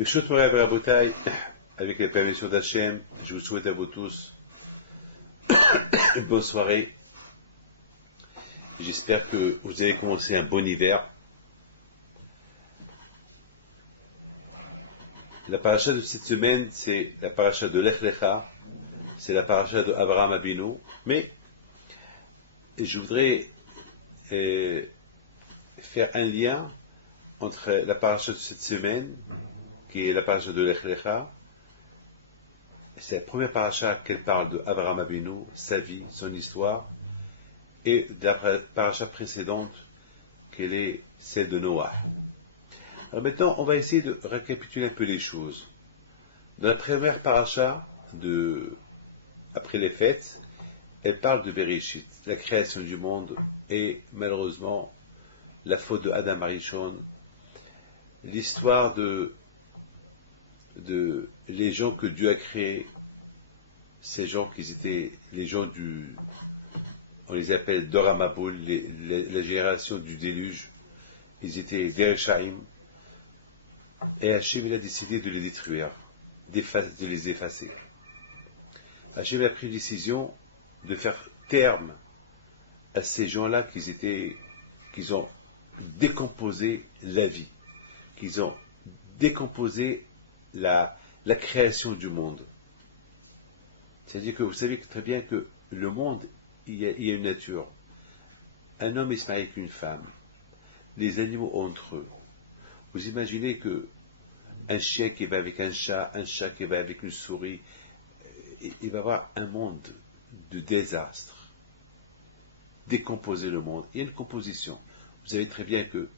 Beshut Morav Rabotai, avec la permission d'Hachem, je vous souhaite à vous tous une bonne soirée. J'espère que vous avez commencé un bon hiver. La paracha de cette semaine, c'est la paracha de Lech Lecha, c'est la paracha de Abraham Abinu, mais je voudrais faire un lien entre la paracha de cette semaine, qui est la paracha de Lech Lecha. C'est la première paracha qu'elle parle de Abraham Abinu, sa vie, son histoire, et de la paracha précédente, qu'elle est celle de Noah. Alors maintenant, on va essayer de récapituler un peu les choses. Dans la première paracha, après les fêtes, elle parle de Bereshit, la création du monde, et malheureusement, la faute de Adam Arishon, l'histoire de les gens que Dieu a créés, ces gens qui étaient les gens on les appelle Doramaboul, la génération du déluge, ils étaient Dereshaim, et Hachem il a décidé de les détruire, de les effacer. Hachem a pris une décision de faire terme à ces gens-là qu'ils ont décomposé la vie, qu'ils ont décomposé la création du monde. C'est-à-dire que vous savez très bien que le monde, il y a une nature. Un homme il se marie avec une femme. Les animaux entre eux. Vous imaginez que un chien qui va avec un chat qui va avec une souris, il va y avoir un monde de désastre. Décomposer le monde. Il y a une composition. Vous savez très bien que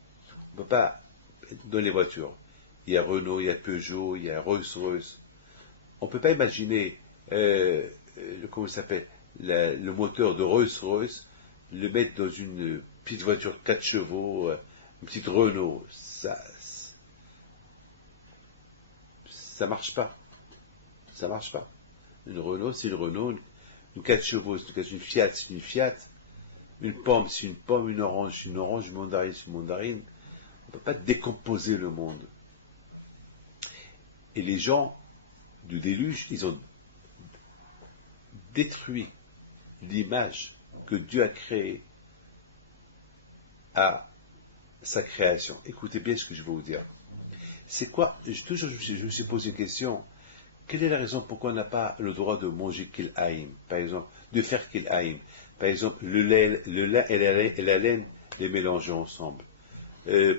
on ne peut pas, dans les voitures, il y a Renault, il y a Peugeot, il y a Rolls-Royce. On ne peut pas imaginer, comment ça s'appelle, le moteur de Rolls-Royce, le mettre dans une petite voiture 4 chevaux, une petite Renault. Ça marche pas. Ça marche pas. Une Renault, c'est une Renault. Une 4 chevaux, c'est une Fiat, c'est une Fiat. Une pomme, c'est une pomme. Une orange, c'est une orange. Une mandarine, c'est une mandarine. On ne peut pas décomposer le monde. Et les gens du déluge, ils ont détruit l'image que Dieu a créée à sa création. Écoutez bien ce que je vais vous dire. C'est quoi? Je me suis posé une question. Quelle est la raison pourquoi on n'a pas le droit de manger Kil'aïm, par exemple, de faire Kil'aïm? Par exemple, le lait et la laine, les mélanger ensemble.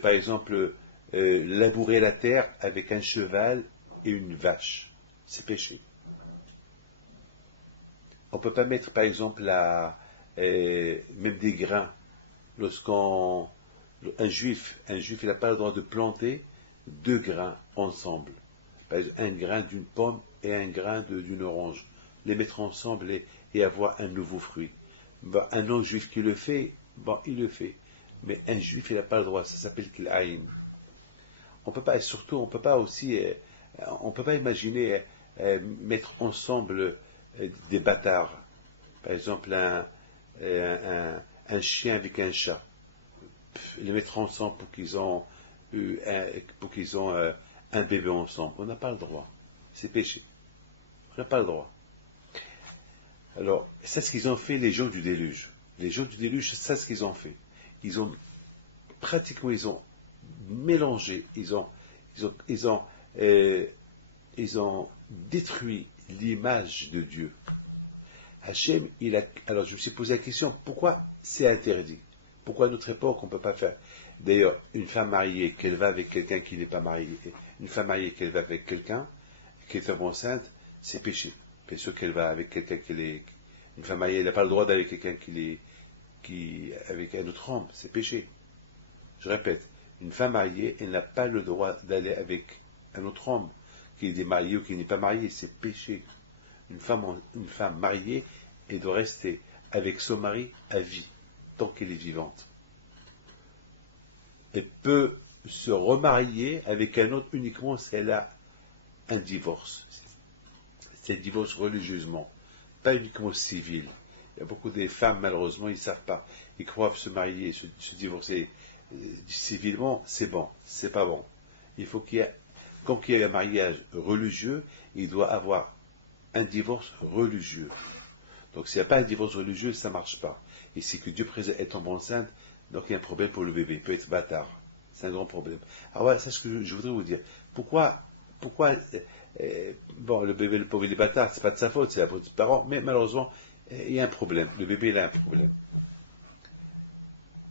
Par exemple, labourer la terre avec un cheval et une vache. C'est péché. On ne peut pas mettre, par exemple, même des grains. Un juif, il n'a pas le droit de planter 2 grains ensemble. Par exemple, un grain d'une pomme et un grain d'une orange. Les mettre ensemble et avoir un nouveau fruit. Un non-juif qui le fait, il le fait. Mais un juif, il n'a pas le droit. Ça s'appelle Kil'aïm. On peut pas, et surtout, on peut pas aussi, on peut pas imaginer mettre ensemble des bâtards. Par exemple, un chien avec un chat. Les mettre ensemble pour qu'ils ont un bébé ensemble. On n'a pas le droit. C'est péché. On n'a pas le droit. Alors, c'est ce qu'ils ont fait les gens du déluge. Les gens du déluge, c'est ce qu'ils ont fait. Ils ont mélangé, ils ont détruit l'image de Dieu. Hachem, alors je me suis posé la question, pourquoi c'est interdit? Pourquoi à notre époque on ne peut pas faire? D'ailleurs, une femme mariée, qu'elle va avec quelqu'un qui n'est pas marié, une femme mariée qu'elle va avec quelqu'un, qui est enceinte, c'est péché. Bien sûr qu'elle va avec quelqu'un une femme mariée, elle n'a pas le droit d'aller avec quelqu'un avec un autre homme, c'est péché. Je répète, une femme mariée, elle n'a pas le droit d'aller avec un autre homme, qui est marié ou qui n'est pas marié, c'est péché. Une femme mariée, elle doit rester avec son mari à vie, tant qu'elle est vivante. Elle peut se remarier avec un autre uniquement si elle a un divorce. C'est un divorce religieusement, pas uniquement civil. Il y a beaucoup de femmes, malheureusement, ils ne savent pas. Ils croient se marier, se divorcer civilement, c'est bon, c'est pas bon. Il faut qu'il y ait Comme il y a un mariage religieux, il doit avoir un divorce religieux. Donc s'il n'y a pas un divorce religieux, ça ne marche pas. Et si que Dieu préserve est tombé enceinte, donc il y a un problème pour le bébé, il peut être bâtard. C'est un grand problème. Alors voilà, c'est ce que je voudrais vous dire. Pourquoi bon, le bébé, le pauvre, il est bâtard, c'est pas de sa faute, c'est la faute des parents, mais malheureusement, il y a un problème. Le bébé, il a un problème.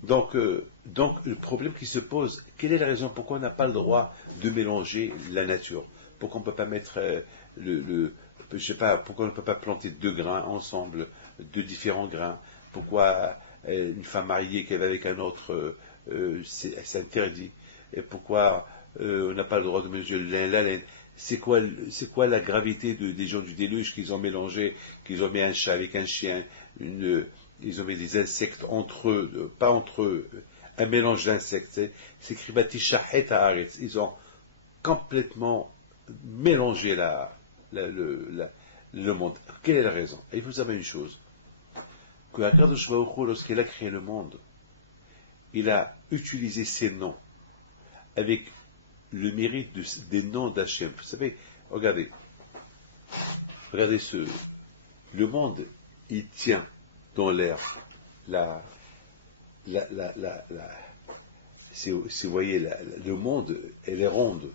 Donc le problème qui se pose, quelle est la raison pourquoi on n'a pas le droit de mélanger la nature? Pourquoi on ne peut pas mettre je sais pas, pourquoi on ne peut pas planter deux grains ensemble, deux différents grains? Pourquoi une femme mariée qui va avec un autre, c'est interdit? Et pourquoi on n'a pas le droit de mesurer la laine? C'est quoi la gravité des gens du déluge qu'ils ont mélangé, qu'ils ont mis un chat avec un chien, ils ont mis des insectes entre eux, pas entre eux, un mélange d'insectes. C'est Kribati Shahet Haaretz. Ils ont complètement mélangé le monde. Quelle est la raison? Et il faut savoir une chose, que Akadosh Baruch Hu, lorsqu'il a créé le monde, il a utilisé ses noms avec le mérite des noms d'Hachem. Vous savez, regardez le monde, il tient dans l'air. Si vous voyez, le monde, elle est ronde.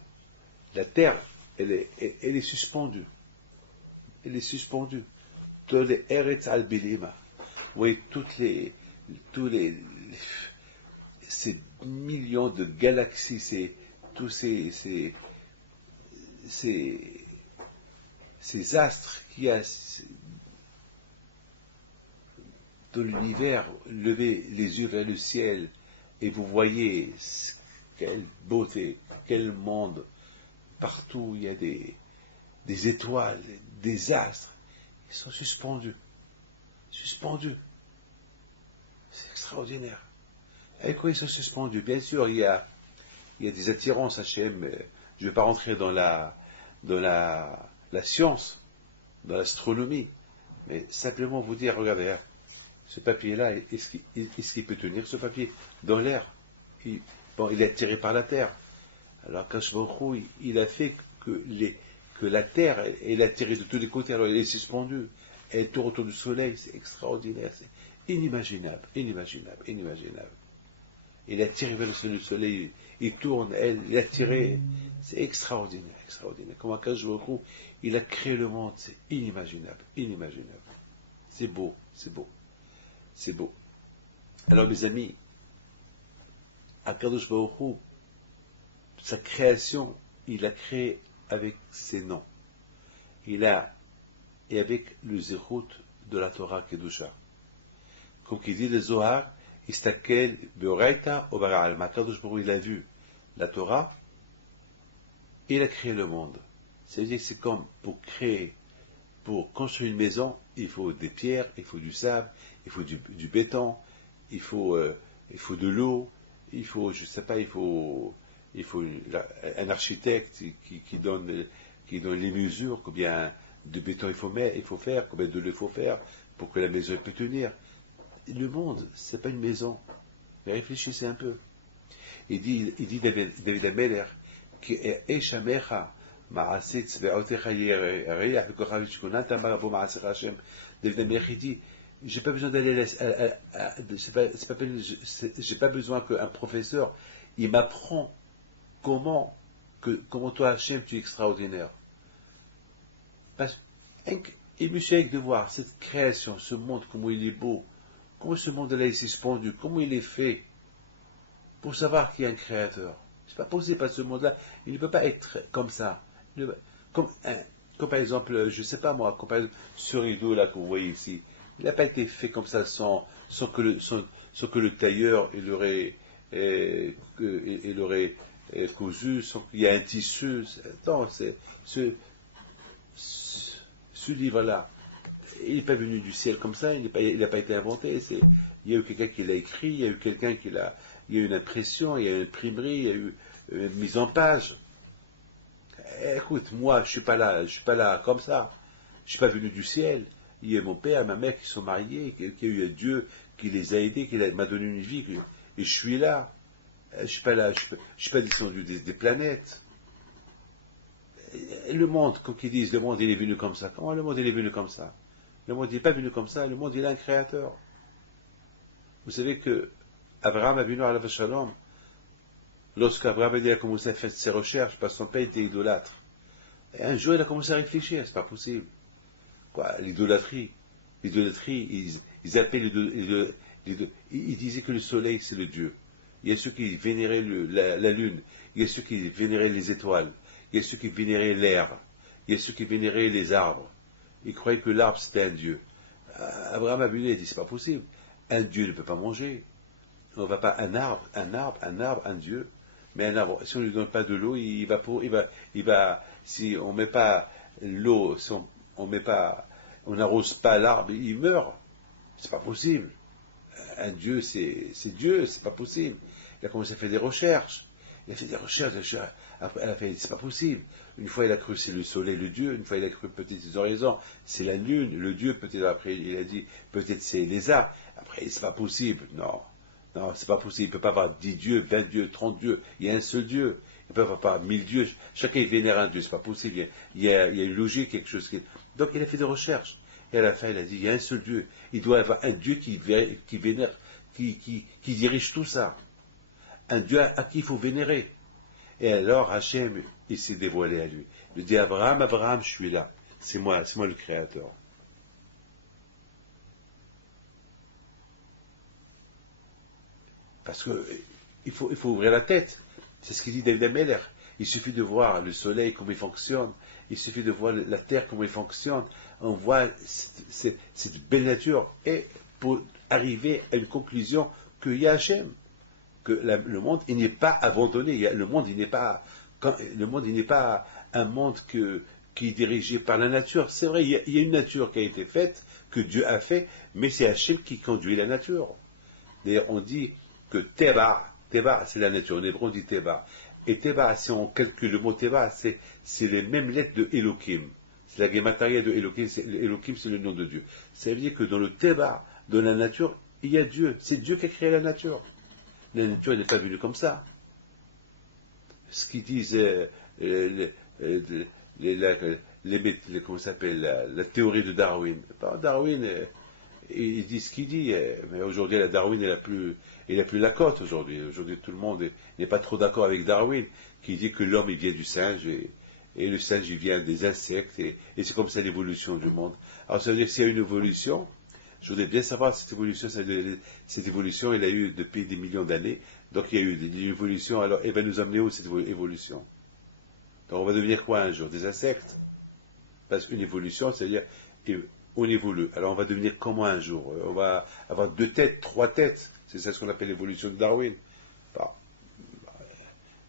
La terre, elle est suspendue. Elle est suspendue. Tous les Eretz al-Bilima. Vous voyez, ces millions de galaxies, tous ces astres qu'il y a dans l'univers, levez les yeux vers le ciel et vous voyez quelle beauté, quel monde. Partout il y a des étoiles, des astres. Ils sont suspendus. Suspendus. C'est extraordinaire. Et quoi ils sont suspendus? Bien sûr, il y a des attirances, Hachem. Je ne vais pas rentrer dans la science, dans l'astronomie, mais simplement vous dire, regardez, hein, ce papier-là, est-ce qu'il peut tenir ce papier dans l'air? Il est attiré par la Terre. Alors Akadosh Baruch Hu, il a fait que la Terre, elle est attirée de tous les côtés, alors elle est suspendue, elle tourne autour du Soleil, c'est extraordinaire, c'est inimaginable, inimaginable, inimaginable. Il est attiré vers le Soleil, il tourne, il est attiré, c'est extraordinaire, extraordinaire. Comme Akadosh Baruch Hu, il a créé le monde, c'est inimaginable, inimaginable. C'est beau, c'est beau, c'est beau. Alors mes amis, Akadosh Baruch Hu, sa création, il l'a créé avec ses noms. Et avec le zérout de la Torah Kedusha. Comme qu'il dit le Zohar, Istakel Beoraita Obara Alma. Akadosh Baruch Hu, il a vu la Torah, et il a créé le monde. C'est-à-dire que c'est comme pour construire une maison, il faut des pierres, il faut du sable, il faut du béton, il faut de l'eau, il faut, je sais pas, il faut un architecte qui donne les mesures, combien de béton il faut faire, combien de l'eau il faut faire pour que la maison puisse tenir. Le monde, c'est pas une maison. Mais réfléchissez un peu. Il dit David Ameller, qui est Eshamecha, Maasit Tzveotecha Yereach, Bekochav Shkunan, Tamar Abo Maaser Hashem. David Ameller, il dit, j'ai pas besoin d'aller j'ai pas besoin qu'un professeur, il m'apprend comment toi, Hachem, tu es extraordinaire. Il me suffit de voir cette création, ce monde, comment il est beau, comment ce monde-là est suspendu, comment il est fait, pour savoir qu'il y a un créateur. C'est pas possible, parce que ce monde-là, il ne peut pas être comme ça. Comme par exemple, je sais pas moi, comme par exemple, ce rideau-là que vous voyez ici, il n'a pas été fait comme ça sans que le tailleur il aurait cousu, sans qu'il y ait un tissu. Attends, ce livre-là, il n'est pas venu du ciel comme ça, il n'a pas été inventé. Il y a eu quelqu'un qui l'a écrit, il y a eu quelqu'un il y a eu une impression, il y a eu une imprimerie, il y a eu une mise en page. Écoute, moi, je suis pas là comme ça. Je suis pas venu du ciel. Il y a mon père et ma mère qui sont mariés, qu'il y a eu Dieu qui les a aidés, m'a donné une vie, et je suis là. Je suis pas là, je suis pas descendu des planètes. Le monde, comme ils disent, le monde il est venu comme ça. Comment le monde il est venu comme ça? Le monde n'est pas venu comme ça, le monde il a un créateur. Vous savez que Abraham a venu à la Shalom, lorsqu'Abraham a commencé à faire ses recherches, parce que son père était idolâtre. Et un jour il a commencé à réfléchir, c'est pas possible. Quoi, l'idolâtrie? L'idolâtrie, ils appellent ils disaient que le soleil c'est le Dieu. Il y a ceux qui vénéraient la lune, il y a ceux qui vénéraient les étoiles, il y a ceux qui vénéraient l'air, il y a ceux qui vénéraient les arbres. Ils croyaient que l'arbre c'était un Dieu. Abraham a dit c'est pas possible. Un Dieu ne peut pas manger. On va pas un arbre, un Dieu. Mais un arbre, si on ne lui donne pas de l'eau, si on met pas l'eau, si on n'arrose pas l'arbre, il meurt. C'est pas possible. Un Dieu, c'est Dieu, c'est pas possible. Il a commencé à faire des recherches. Il a fait des recherches. Après, elle a fait, c'est pas possible. Une fois, il a cru c'est le soleil, le Dieu. Une fois, il a cru peut-être ils ont raison, c'est la lune, le Dieu. Peut-être après, il a dit peut-être c'est les arbres. Après, c'est pas possible. Non, non, c'est pas possible. Il peut pas avoir 10 dieux, 20 dieux, 30 dieux. Il y a un seul Dieu. Il peut pas avoir 1000 dieux. Chacun vénère un Dieu. C'est pas possible. Il y a une logique, quelque chose qui. Donc, il a fait des recherches. Et à la fin, il a dit il y a un seul Dieu. Il doit y avoir un Dieu qui vénère, qui dirige tout ça. Un Dieu à qui il faut vénérer. Et alors Hachem, il s'est dévoilé à lui. Il dit Abraham, Abraham, je suis là. C'est moi le Créateur. Parce que il faut ouvrir la tête. C'est ce qu'il dit David Ameller. Il suffit de voir le soleil, comment il fonctionne. Il suffit de voir la terre, comment il fonctionne. On voit cette belle nature. Et pour arriver à une conclusion qu'il y a Hachem. Que le monde il n'est pas abandonné. Le monde il n'est pas un monde qui est dirigé par la nature. C'est vrai, il y a une nature qui a été faite, que Dieu a fait, mais c'est Hachem qui conduit la nature. D'ailleurs, on dit que Teba c'est la nature. En hébreu, on dit Teba. Et Teba, si on calcule le mot Teba, c'est les mêmes lettres de Elohim. C'est la guémataria de Elohim. Elohim, c'est le nom de Dieu. Ça veut dire que dans le Teba, dans la nature, il y a Dieu. C'est Dieu qui a créé la nature. La nature n'est pas venue comme ça. Ce qu'ils disent, comment ça s'appelle, la théorie de Darwin. Darwin, il dit ce qu'il dit, mais aujourd'hui, Darwin, il a plus la cote aujourd'hui. Aujourd'hui, tout le monde n'est pas trop d'accord avec Darwin, qui dit que l'homme, il vient du singe, et le singe, il vient des insectes, et c'est comme ça l'évolution du monde. Alors, ça veut dire que s'il y a une évolution, je voudrais bien savoir cette évolution, elle a eu depuis des millions d'années. Donc il y a eu une évolution. Alors, elle va nous amener où cette évolution? Donc on va devenir quoi un jour? Des insectes? Parce qu'une évolution, c'est-à-dire on évolue. Alors on va devenir comment un jour? On va avoir 2 têtes, 3 têtes. C'est ça ce qu'on appelle l'évolution de Darwin. Bon,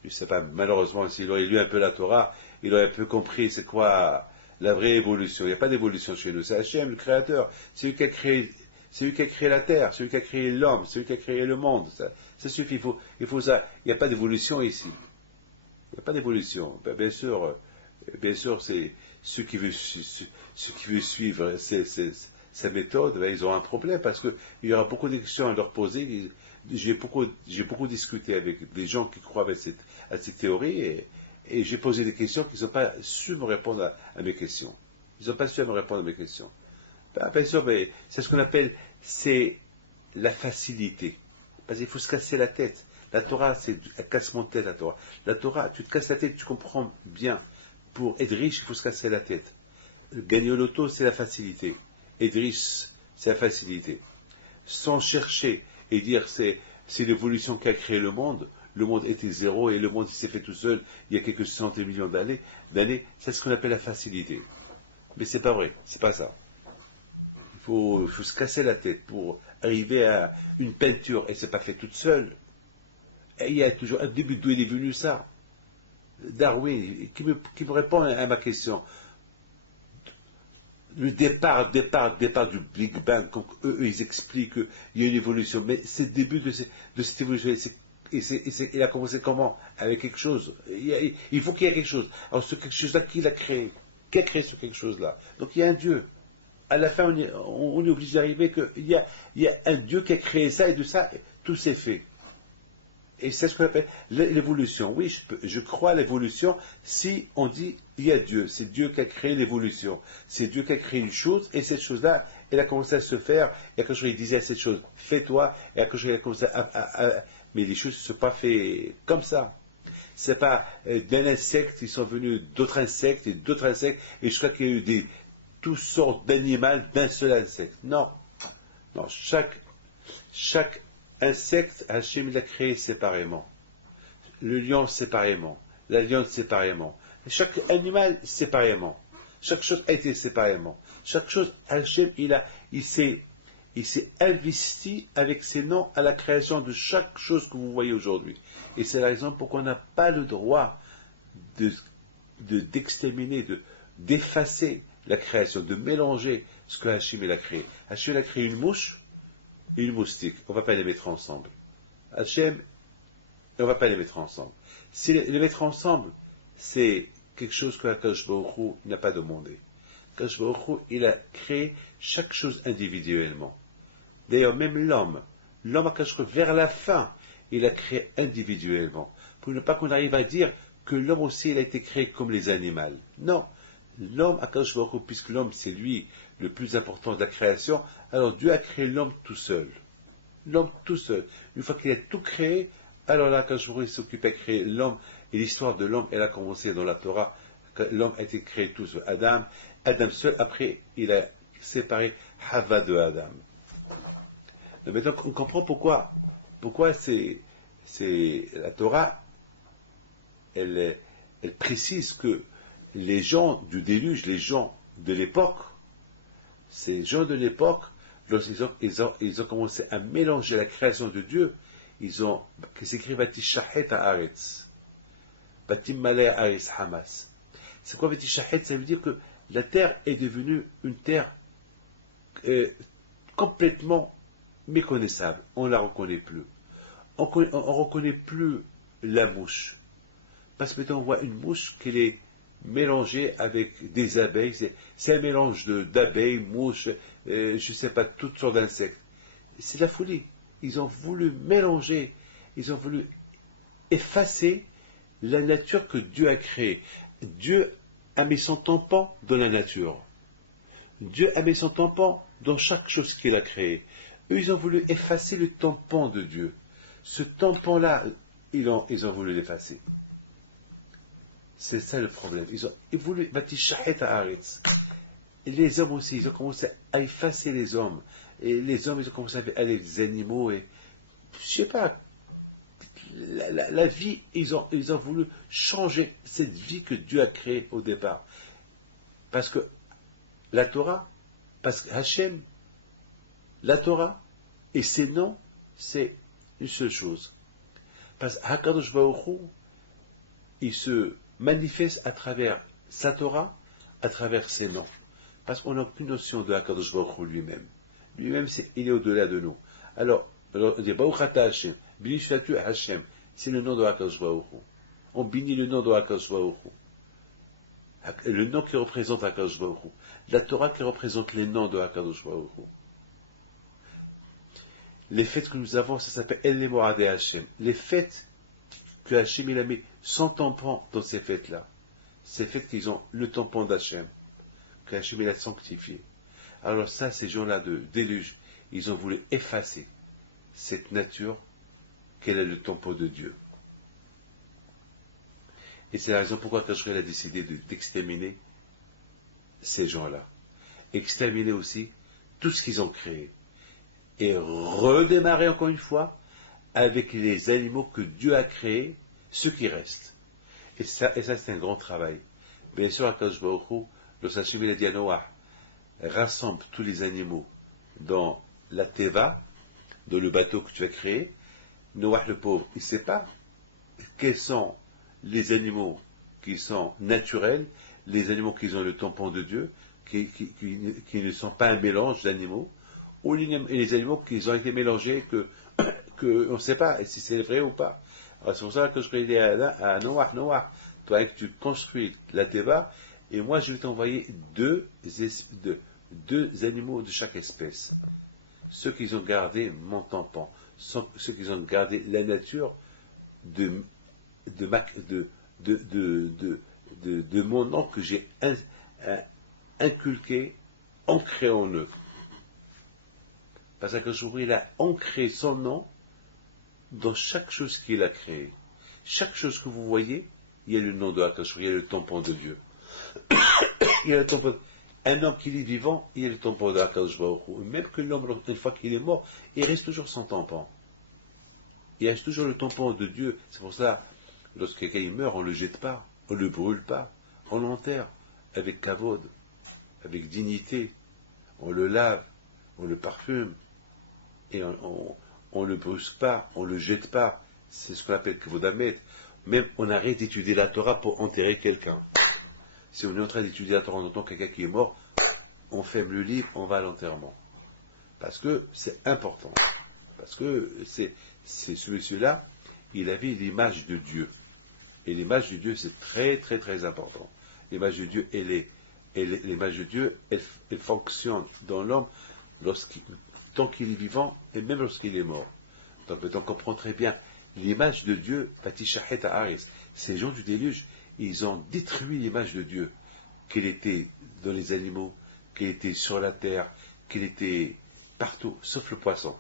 je ne sais pas, malheureusement, s'il aurait lu un peu la Torah, il aurait un peu compris c'est quoi la vraie évolution. Il n'y a pas d'évolution chez nous. C'est Hachem, le Créateur. C'est lui qui a créé la terre, c'est lui qui a créé l'homme, c'est lui qui a créé le monde. Ça suffit. Il n'y a pas d'évolution ici. Il n'y a pas d'évolution. Ben, bien sûr, c'est ceux qui veulent suivre sa méthode, ben, ils ont un problème parce qu'il y aura beaucoup de questions à leur poser. J'ai beaucoup discuté avec des gens qui croient à cette théorie et j'ai posé des questions qui n'ont pas su me répondre à mes questions. Ils n'ont pas su me répondre à mes questions. Ben, bien sûr, mais c'est ce qu'on appelle, c'est la facilité. Parce qu'il faut se casser la tête. La Torah, c'est un cassement de tête, la Torah. La Torah, tu te casses la tête, tu comprends bien. Pour être riche, il faut se casser la tête. Gagner au loto, c'est la facilité. Être riche, c'est la facilité. Sans chercher et dire c'est l'évolution qui a créé le monde était zéro et le monde il s'est fait tout seul il y a quelques centaines de millions d'années, c'est ce qu'on appelle la facilité. Mais c'est pas vrai, c'est pas ça. Il faut se casser la tête pour arriver à une peinture et c'est pas fait toute seule. Et il y a toujours un début d'où il est venu ça. Darwin, qui me répond à ma question. Le départ du Big Bang, donc eux ils expliquent qu'il y a une évolution, mais c'est le début de cette évolution. Il a commencé comment? Avec quelque chose. Il faut qu'il y ait quelque chose. Alors ce quelque chose-là, qui l'a créé? Qui a créé ce quelque chose-là? Donc il y a un Dieu. À la fin, on est obligé d'arriver qu'il y a un Dieu qui a créé ça et de ça, tout s'est fait. Et c'est ce qu'on appelle l'évolution. Oui, je crois à l'évolution si on dit il y a Dieu. C'est Dieu qui a créé l'évolution. C'est Dieu qui a créé une chose et cette chose-là, elle a commencé à se faire. Et quelque chose, il disait à cette chose, fais-toi. Et quelque chose, il a commencé mais les choses ne se sont pas faites comme ça. C'est pas d'un insecte, ils sont venus d'autres insectes et d'autres insectes, et jusqu'à qu'il y ait eu toutes sortes d'animaux d'un seul insecte. Non. Non, chaque insecte, Hachem l'a créé séparément. Le lion séparément. La lionne séparément. Et chaque animal séparément. Chaque chose a été séparément. Chaque chose, Hachem, il s'est investi avec ses noms à la création de chaque chose que vous voyez aujourd'hui. Et c'est la raison pourquoi on n'a pas le droit d'exterminer, d'effacer la création, de mélanger ce que Hachem a créé. Hachem a créé une mouche et une moustique. On ne va pas les mettre ensemble. Hachem, on ne va pas les mettre ensemble. Si les mettre ensemble, c'est quelque chose que Akadosh Baruch Hu n'a pas demandé. Akadosh Baruch Hu, il a créé chaque chose individuellement. D'ailleurs, même l'homme, Akadosh Baruch Hu, vers la fin, il a créé individuellement. Pour ne pas qu'on arrive à dire que l'homme aussi, il a été créé comme les animaux. Non. L'homme, Akadosh Baruch Hu, puisque l'homme, c'est lui le plus important de la création, alors Dieu a créé l'homme tout seul. L'homme tout seul. Une fois qu'il a tout créé, alors là, Akadosh Baruch Hu s'occupe à créer l'homme. Et l'histoire de l'homme, elle a commencé dans la Torah. L'homme a été créé tout seul. Adam seul, après, il a séparé Hava de Adam. Donc maintenant, on comprend pourquoi c'est la Torah, elle précise que les gens du déluge, les gens de l'époque, ces gens de l'époque, lorsqu'ils ont commencé à mélanger la création de Dieu, qui s'écrit Vatishahet Haaretz, Vatim Malay Haaretz Hamas. C'est quoi Vatishahet? Ça veut dire que la terre est devenue une terre complètement méconnaissable. On ne la reconnaît plus. On ne reconnaît plus la mouche. Parce que maintenant on voit une mouche qui est mélangée avec des abeilles. C'est un mélange d'abeilles, mouches, je ne sais pas, toutes sortes d'insectes. C'est la folie. Ils ont voulu mélanger, ils ont voulu effacer la nature que Dieu a créée. Dieu a mis son tampon dans la nature. Dieu a mis son tampon dans chaque chose qu'il a créée. Eux, ils ont voulu effacer le tampon de Dieu. Ce tampon-là, ils ont voulu l'effacer. C'est ça le problème. Ils ont voulu et les hommes aussi, ils ont commencé à effacer les hommes. Et les hommes, ils ont commencé à aller des animaux. Et je sais pas, la vie, ils ont voulu changer cette vie que Dieu a créée au départ. Parce que la Torah, parce que Hachem, la Torah et ses noms, c'est une seule chose. Parce que Hakadosh Baruch Hu, il se manifeste à travers sa Torah, à travers ses noms. Parce qu'on n'a aucune notion de Hakadosh Baruch Hu lui-même. Lui-même, il est au-delà de nous. Alors on dit Baruch Ata Hashem, Bili Shlatu Hashem, c'est le nom de Hakadosh Baruch Hu. On bénit le nom de Hakadosh Baruch Hu. Le nom qui représente Hakadosh Baruch Hu. La Torah qui représente les noms de Hakadosh Baruch Hu. Les fêtes que nous avons, ça s'appelle El Moradé Hashem. Les fêtes que Hashem il a mis son tampon dans ces fêtes-là. Ces fêtes qu'ils ont le tampon d'Hachem, que Hachem il a sanctifié. Alors ça, ces gens-là de déluge, ils ont voulu effacer cette nature qu'elle est le tampon de Dieu. Et c'est la raison pourquoi Kachriel a décidé d'exterminer ces gens-là. Exterminer aussi tout ce qu'ils ont créé. Et redémarrer encore une fois avec les animaux que Dieu a créés, ceux qui restent. Et ça c'est un grand travail. Bien sûr, Akadosh Baruch Hu, le Hachem il a dit à Noah, rassemble tous les animaux dans la Teva, dans le bateau que tu as créé. Noah le pauvre, il ne sait pas quels sont les animaux qui sont naturels, les animaux qui ont le tampon de Dieu, qui ne sont pas un mélange d'animaux, ou les animaux qui ont été mélangés que on ne sait pas si c'est vrai ou pas. Alors c'est pour ça que je vais dire à Noah, toi que tu construis la Teva, et moi je vais t'envoyer deux animaux de chaque espèce. Ceux qui ont gardé mon tampon, ceux qui ont gardé la nature de, de, de mon nom que j'ai inculqué, ancré en eux. Parce que il a ancré son nom dans chaque chose qu'il a créée. Chaque chose que vous voyez, il y a le nom de Akash, il y a le tampon de Dieu. Il y a le tampon. Un homme qui est vivant, il y a le tampon de Akash. Même que l'homme, une fois qu'il est mort, il reste toujours son tampon. Il reste toujours le tampon de Dieu. C'est pour ça, lorsque quelqu'un meurt, on ne le jette pas, on ne le brûle pas, on l'enterre avec kavod, avec dignité. On le lave, on le parfume, et on ne le brusque pas, on ne le jette pas. C'est ce qu'on appelle kavod hamet. Même on arrête d'étudier la Torah pour enterrer quelqu'un. Si on est en train d'étudier la Torah en entendant quelqu'un qui est mort, on ferme le livre, on va à l'enterrement. Parce que c'est important. Parce que c'est ce monsieur-là, il avait l'image de Dieu. Et l'image de Dieu, c'est très, très, très important. L'image de Dieu, l'image de Dieu, elle fonctionne dans l'homme tant qu'il est vivant et même lorsqu'il est mort. Donc on comprend très bien l'image de Dieu, Fatishahet Haaretz. Ces gens du déluge, ils ont détruit l'image de Dieu, qu'elle était dans les animaux, qu'elle était sur la terre, qu'elle était partout, sauf le poisson.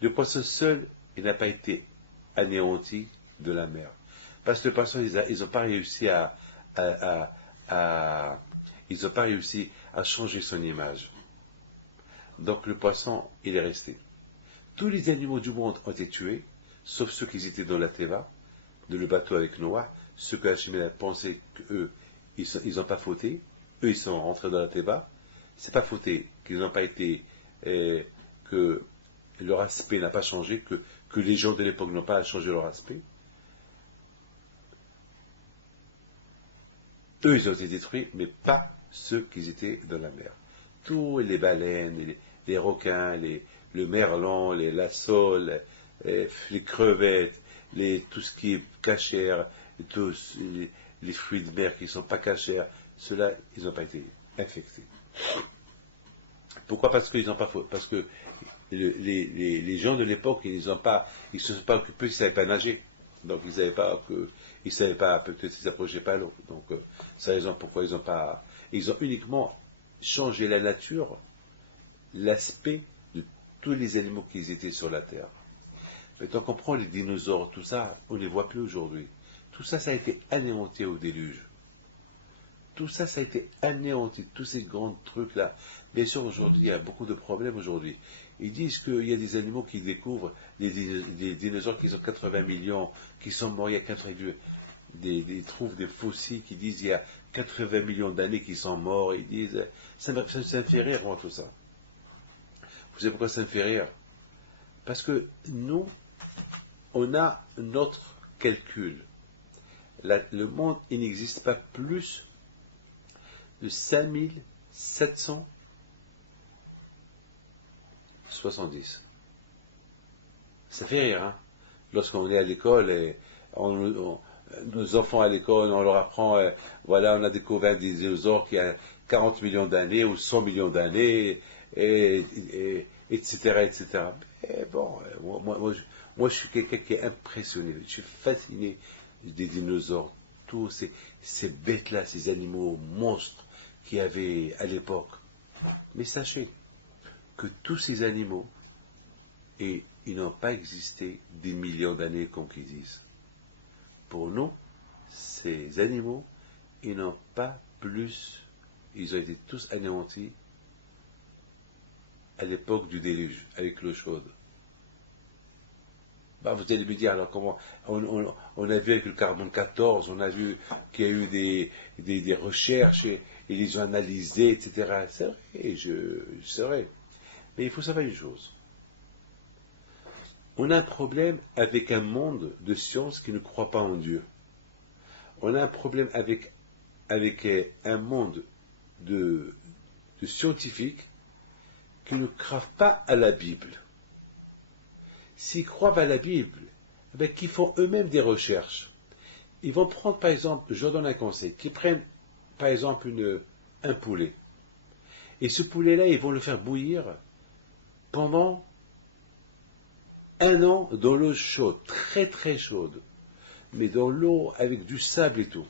Le poisson seul, il n'a pas été anéanti de la mer. Parce que le poisson, ils n'ont pas réussi ils n'ont pas réussi à changer son image. Donc le poisson, il est resté. Tous les animaux du monde ont été tués, sauf ceux qui étaient dans la Teva, dans le bateau avec Noah, ceux que Hachem a pensé qu'eux, ils n'ont pas fauté, eux ils sont rentrés dans la Teva, c'est pas fauté, qu'ils n'ont pas été, que leur aspect n'a pas changé, que les gens de l'époque n'ont pas changé leur aspect. Eux ils ont été détruits, mais pas ceux qui étaient dans la mer. Tous les baleines, les requins, le merlan, les lassoles, les crevettes, tout ce qui est cachère, tous les fruits de mer qui ne sont pas cachères, ceux-là, ils n'ont pas été infectés. Pourquoi? Parce qu'ils n'ont pas parce que les gens de l'époque, ils ne se sont pas occupés, ils ne savaient pas nager. Donc ils ne savaient pas, peut-être ils n'approchaient pas l'eau. Donc c'est la raison pourquoi ils ont uniquement changé la nature, l'aspect de tous les animaux qui étaient sur la terre. Maintenant qu'on prend les dinosaures, tout ça, on ne les voit plus aujourd'hui. Tout ça, ça a été anéanti au déluge. Tout ça, ça a été anéanti, tous ces grands trucs-là. Bien sûr, aujourd'hui, il y a beaucoup de problèmes aujourd'hui. Ils disent qu'il y a des animaux qui découvrent, des dinosaures qui ont 80 millions, qui sont morts il y a 80 millions. Ils trouvent des fossiles qui disent il y a 80 millions d'années qui sont morts. Ils disent, ça me fait rire, moi, tout ça. Vous savez pourquoi ça me fait rire? Parce que nous, on a notre calcul. Le monde, il n'existe pas plus de 5770. Ça fait rire, hein? Lorsqu'on est à l'école, et nos enfants à l'école, on leur apprend, voilà, on a découvert des dinosaures qui ont 40 millions d'années ou 100 millions d'années, etc., etc. Mais bon, moi, je suis quelqu'un qui est impressionné, je suis fasciné des dinosaures, tous ces bêtes-là, ces animaux monstres qu'il y avait à l'époque. Mais sachez que tous ces animaux, ils n'ont pas existé des millions d'années comme qu'ils disent. Pour nous, ces animaux, ils n'ont pas plus, ils ont été tous anéantis à l'époque du déluge, avec l'eau chaude. Bah, vous allez me dire, alors comment on a vu avec le carbone 14, on a vu qu'il y a eu des recherches et ils les ont analysées, etc. C'est vrai, c'est vrai. Mais il faut savoir une chose. On a un problème avec un monde de science qui ne croit pas en Dieu. On a un problème avec un monde de scientifiques qui ne croient pas à la Bible. S'ils croient à la Bible, qu'ils font eux-mêmes des recherches. Ils vont prendre, par exemple, je leur donne un conseil, qu'ils prennent, par exemple, un poulet. Et ce poulet-là, ils vont le faire bouillir pendant un an dans l'eau chaude, très très chaude, mais dans l'eau avec du sable et tout.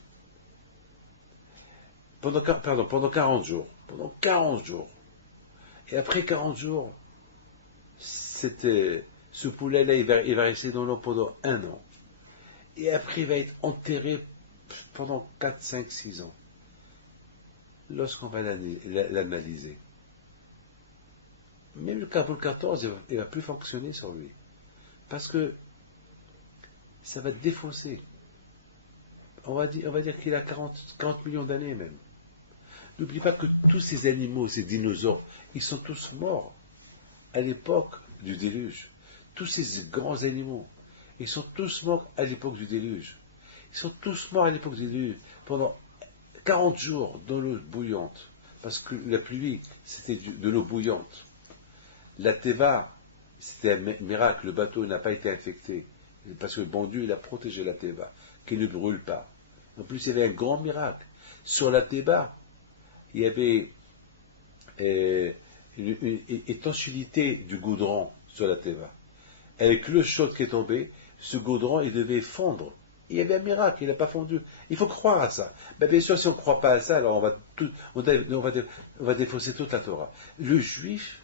Pendant 40 jours. Pendant 40 jours. Et après 40 jours, ce poulet-là, il va rester dans l'eau pendant un an. Et après, il va être enterré pendant 4, 5, 6 ans. Lorsqu'on va l'analyser, même le carbone 14, il ne va plus fonctionner sur lui. Parce que ça va défausser. On va dire qu'il a 40 millions d'années même. N'oublie pas que tous ces animaux, ces dinosaures, ils sont tous morts à l'époque du déluge. Tous ces grands animaux, ils sont tous morts à l'époque du déluge. Ils sont tous morts à l'époque du déluge pendant 40 jours dans l'eau bouillante. Parce que la pluie, c'était de l'eau bouillante. La Teva, c'était un miracle. Le bateau n'a pas été infecté. Parce que le bon Dieu, il a protégé la Teva, qu'il ne brûle pas. En plus, il y avait un grand miracle. Sur la Teva, il y avait une étanchéité du goudron sur la Teva. Avec l'eau chaude qui est tombée, ce goudron, il devait fondre. Il y avait un miracle, il n'a pas fondu. Il faut croire à ça. Ben, bien sûr, si on ne croit pas à ça, alors on va défausser toute la Torah. Le juif,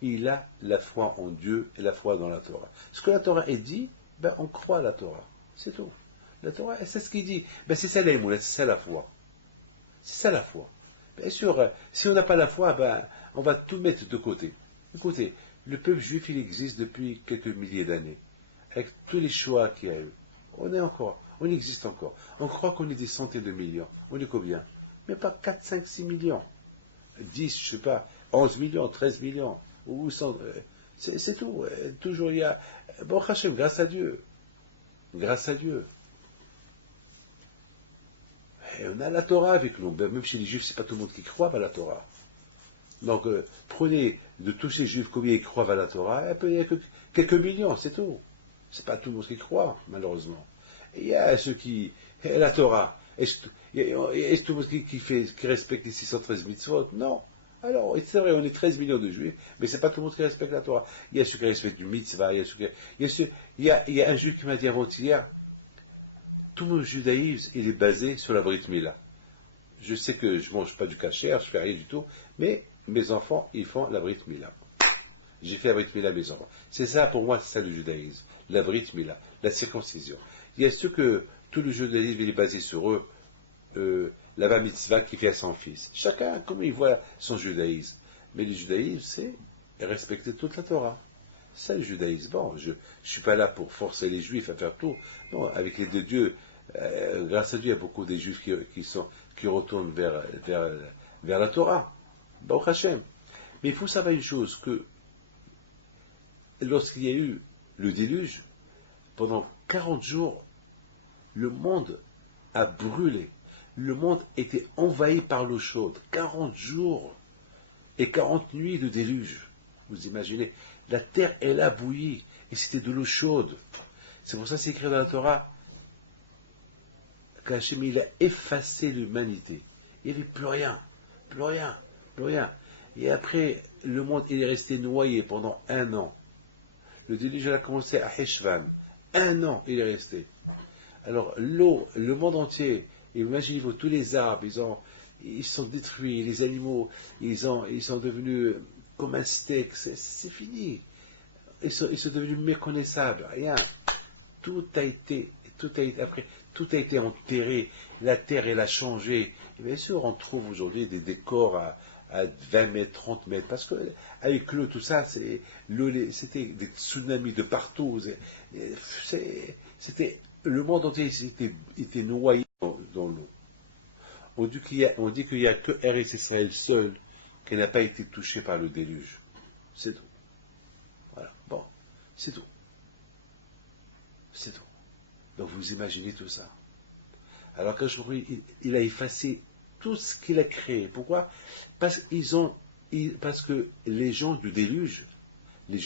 il a la foi en Dieu et la foi dans la Torah. Ce que la Torah est dit, ben, on croit à la Torah. C'est tout. La Torah, c'est ce qu'il dit. Ben, c'est ça l'amour, c'est ça la foi. C'est ça la foi. Bien sûr, si on n'a pas la foi, ben, on va tout mettre de côté. Écoutez, le peuple juif, il existe depuis quelques milliers d'années, avec tous les choix qu'il y a eu. On existe encore. On croit qu'on est des centaines de millions. On est combien? Mais pas 4, 5, 6 millions. 10, je sais pas, 11 millions, 13 millions. Ou 100, c'est tout. Toujours il y a. Bon, Hachem, grâce à Dieu. Grâce à Dieu. Et on a la Torah avec nous. Même chez les Juifs, c'est pas tout le monde qui croit à la Torah. Donc, prenez de tous ces Juifs combien ils croient à la Torah, il y a que quelques millions, c'est tout. C'est pas tout le monde qui croit, malheureusement. Et il y a ceux qui. La Torah. Est-ce tout le monde qui respecte les 613 mitzvot? Non. Alors, c'est vrai, on est 13 millions de Juifs, mais c'est pas tout le monde qui respecte la Torah. Il y a ceux qui respectent le mitzvah, il y a un Juif qui m'a dit avant-hier, tout mon judaïsme, il est basé sur la Brit Mila. Je sais que je mange pas du kasher, je fais rien du tout, mais mes enfants, ils font la Brit Mila. J'ai fait la Brit Mila à mes enfants. C'est ça, pour moi, c'est ça le judaïsme. La Brit Mila, la circoncision. Il y a ceux que tout le judaïsme, il est basé sur eux, la bar mitzvah qui fait à son fils. Chacun, comme il voit son judaïsme. Mais le judaïsme, c'est respecter toute la Torah. C'est le judaïsme. Bon, je ne suis pas là pour forcer les juifs à faire tout. Non, avec l'aide de Dieu, grâce à Dieu, il y a beaucoup des juifs qui retournent vers la Torah. Baruch Hashem. Mais il faut savoir une chose, que lorsqu'il y a eu le déluge, pendant 40 jours, le monde a brûlé. Le monde était envahi par l'eau chaude. 40 jours et 40 nuits de déluge. Vous imaginez, la terre, elle a bouilli, et c'était de l'eau chaude. C'est pour ça que c'est écrit dans la Torah qu'Hachem, il a effacé l'humanité. Il n'y avait plus rien, plus rien, plus rien. Et après, le monde, il est resté noyé pendant un an. Le déluge a commencé à Heshvan. Un an, il est resté. Alors, l'eau, le monde entier, imaginez-vous, tous les arbres, ils sont détruits, les animaux, ils sont devenus comme un steak, c'est fini. Ils sont devenus méconnaissables, rien. Tout a été enterré, la terre, elle a changé. Et bien sûr, on trouve aujourd'hui des décors à 20 mètres, 30 mètres, parce que avec l'eau, tout ça, c'était des tsunamis de partout. Le monde entier était noyé dans l'eau. On dit qu'il n'y a que Eretz Israël seul qui n'a pas été touché par le déluge. C'est tout. Voilà. Bon, c'est tout. C'est tout. Donc vous imaginez tout ça. Alors quand je il a effacé tout ce qu'il a créé. Pourquoi? Parce que les gens du déluge, les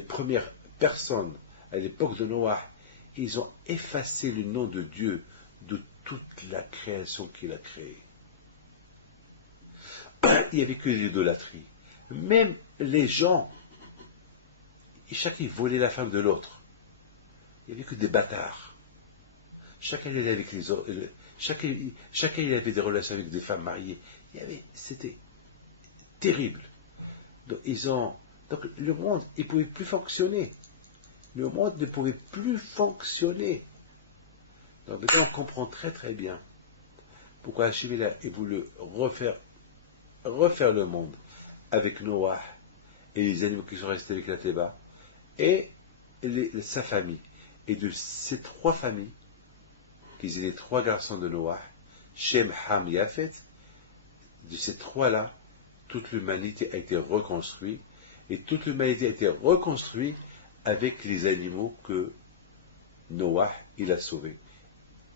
premières personnes à l'époque de Noah, ils ont effacé le nom de Dieu de toute la création qu'il a créée. Il n'y avait que l'idolâtrie. Même les gens chacun volait la femme de l'autre. Il n'y avait que des bâtards. Chacun il allait avec les autres. Chacun il avait des relations avec des femmes mariées. C'était terrible. Donc le monde, il ne pouvait plus fonctionner. Le monde ne pouvait plus fonctionner. Donc maintenant on comprend très très bien pourquoi Hachem il voulu refaire le monde avec Noah et les animaux qui sont restés avec la Théba et sa famille. Et de ces trois familles, qui étaient les trois garçons de Noah, Shem, Ham, Yafet, de ces trois-là, toute l'humanité a été reconstruite, et toute l'humanité a été reconstruite avec les animaux que Noah il a sauvés.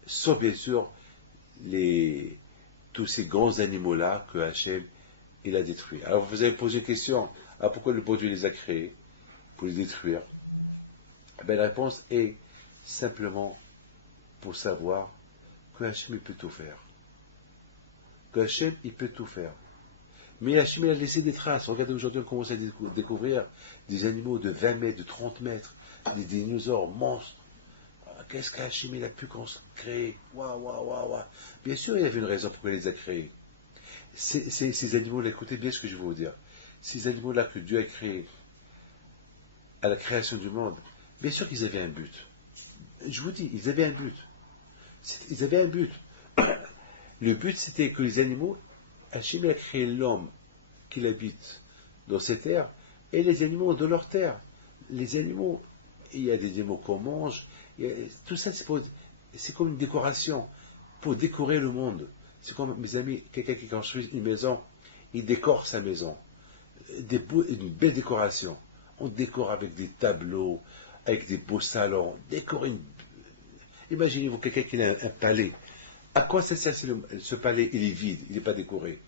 Sauf bien sûr tous ces grands animaux-là que Hachem il a détruits. Alors vous avez posé une question, pourquoi le bon Dieu les a créés? Pour les détruire. La réponse est simplement pour savoir que Hachem il peut tout faire. Que Hachem il peut tout faire. Mais Hachem il a laissé des traces. Regardez aujourd'hui on commence à découvrir des animaux de 20 mètres, de 30 mètres, des dinosaures monstres. Qu'est-ce qu'Hachem il a pu créer? Waouh. Bien sûr il y avait une raison pour qu'il les a créés. Ces animaux-là, écoutez bien ce que je vais vous dire. Ces animaux-là que Dieu a créés à la création du monde, bien sûr qu'ils avaient un but. Je vous dis, ils avaient un but. Ils avaient un but. Le but, c'était que les animaux, Hachem a créé l'homme qui habite dans ces terres et les animaux dans leur terre. Les animaux, il y a des animaux qu'on mange, tout ça, c'est comme une décoration pour décorer le monde. C'est comme, mes amis, quelqu'un qui construit une maison, il décore sa maison. Une belle décoration. On décore avec des tableaux, avec des beaux salons. Imaginez-vous quelqu'un qui a un palais. À quoi ça sert si ce palais il est vide, il n'est pas décoré?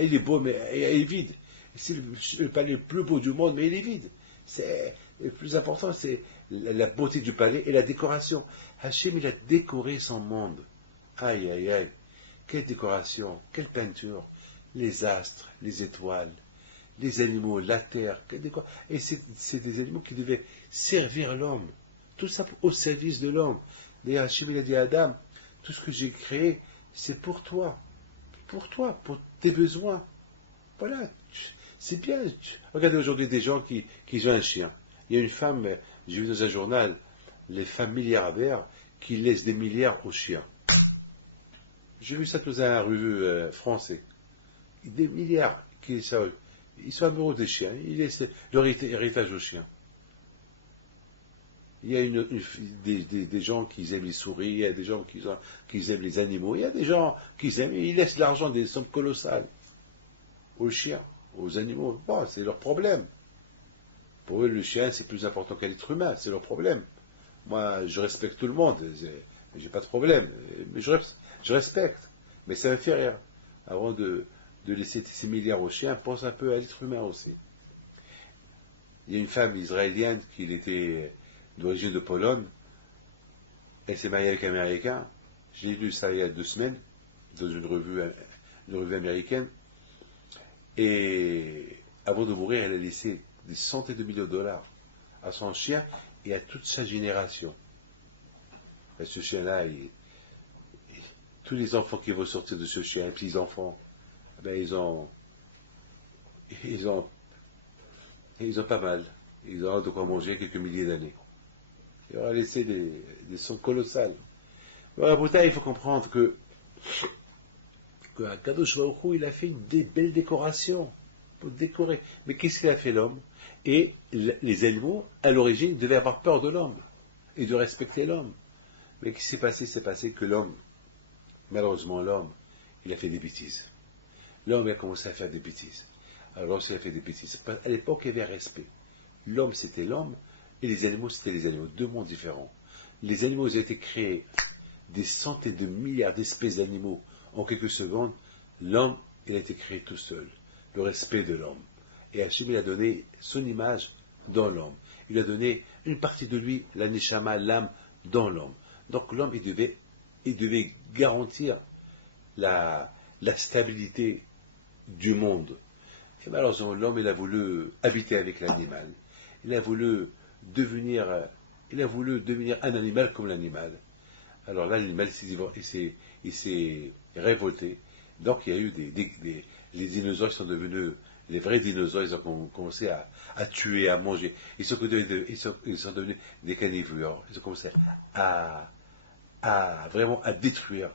Il est beau, mais il est vide. C'est le palais le plus beau du monde, mais il est vide. Le plus important, c'est la beauté du palais et la décoration. Hachem, il a décoré son monde. Aïe, aïe, aïe. Quelle décoration, quelle peinture. Les astres, les étoiles, les animaux, la terre. Et c'est des animaux qui devaient servir l'homme. Tout ça au service de l'homme. D'ailleurs, Hachem, il a dit à Adam, tout ce que j'ai créé, c'est pour toi, pour tes besoins. Voilà, c'est bien. Regardez aujourd'hui des gens qui ont un chien. Il y a une femme, j'ai vu dans un journal, les femmes milliardaires qui laissent des milliards aux chiens. J'ai vu ça dans un revue français. Des milliards, ils sont amoureux des chiens, ils laissent leur héritage aux chiens. Il y a des gens qui aiment les souris, il y a des gens qui aiment les animaux, il y a des gens qui aiment, ils laissent l'argent, des sommes colossales aux chiens, aux animaux. Bon, c'est leur problème. Pour eux, le chien, c'est plus important qu'un être humain, c'est leur problème. Moi, je respecte tout le monde, j'ai pas de problème, mais je respecte, mais ça me fait rire. Avant de laisser ces milliards aux chiens, pense un peu à l'être humain aussi. Il y a une femme israélienne qui était d'origine de Pologne, elle s'est mariée avec un Américain. J'ai lu ça il y a 2 semaines, dans une revue américaine. Et avant de mourir, elle a laissé des centaines de millions de dollars à son chien et à toute sa génération. Et ce chien-là, tous les enfants qui vont sortir de ce chien, les petits-enfants, ils ont pas mal. Ils auront de quoi manger quelques milliers d'années. Il aura laissé des sommes colossales. Voilà, pourtant, il faut comprendre que Kadosh Baruch Hu, il a fait des belles décorations pour décorer. Mais qu'est-ce qu'il a fait l'homme? Et les animaux, à l'origine, devaient avoir peur de l'homme et de respecter l'homme. Mais ce qui s'est passé? C'est passé que malheureusement l'homme, il a fait des bêtises. L'homme a commencé à faire des bêtises. Alors lorsqu'il a fait des bêtises, à l'époque il y avait respect. L'homme c'était l'homme et les animaux c'était les animaux. 2 mondes différents. Les animaux ont été créés, des centaines de milliards d'espèces d'animaux en quelques secondes. L'homme, il a été créé tout seul. Le respect de l'homme. Et Hachem, il a donné son image dans l'homme. Il a donné une partie de lui, la neshama, l'âme, dans l'homme. Donc l'homme, il devait garantir la stabilité du monde. Et malheureusement, l'homme, il a voulu habiter avec l'animal. Il a voulu devenir, il a voulu devenir un animal comme l'animal. Alors là, l'animal il s'est révolté. Donc il y a eu les dinosaures qui sont devenus, les vrais dinosaures, ils ont commencé à tuer, à manger. Ils sont devenus des carnivores. Ils ont commencé vraiment à détruire.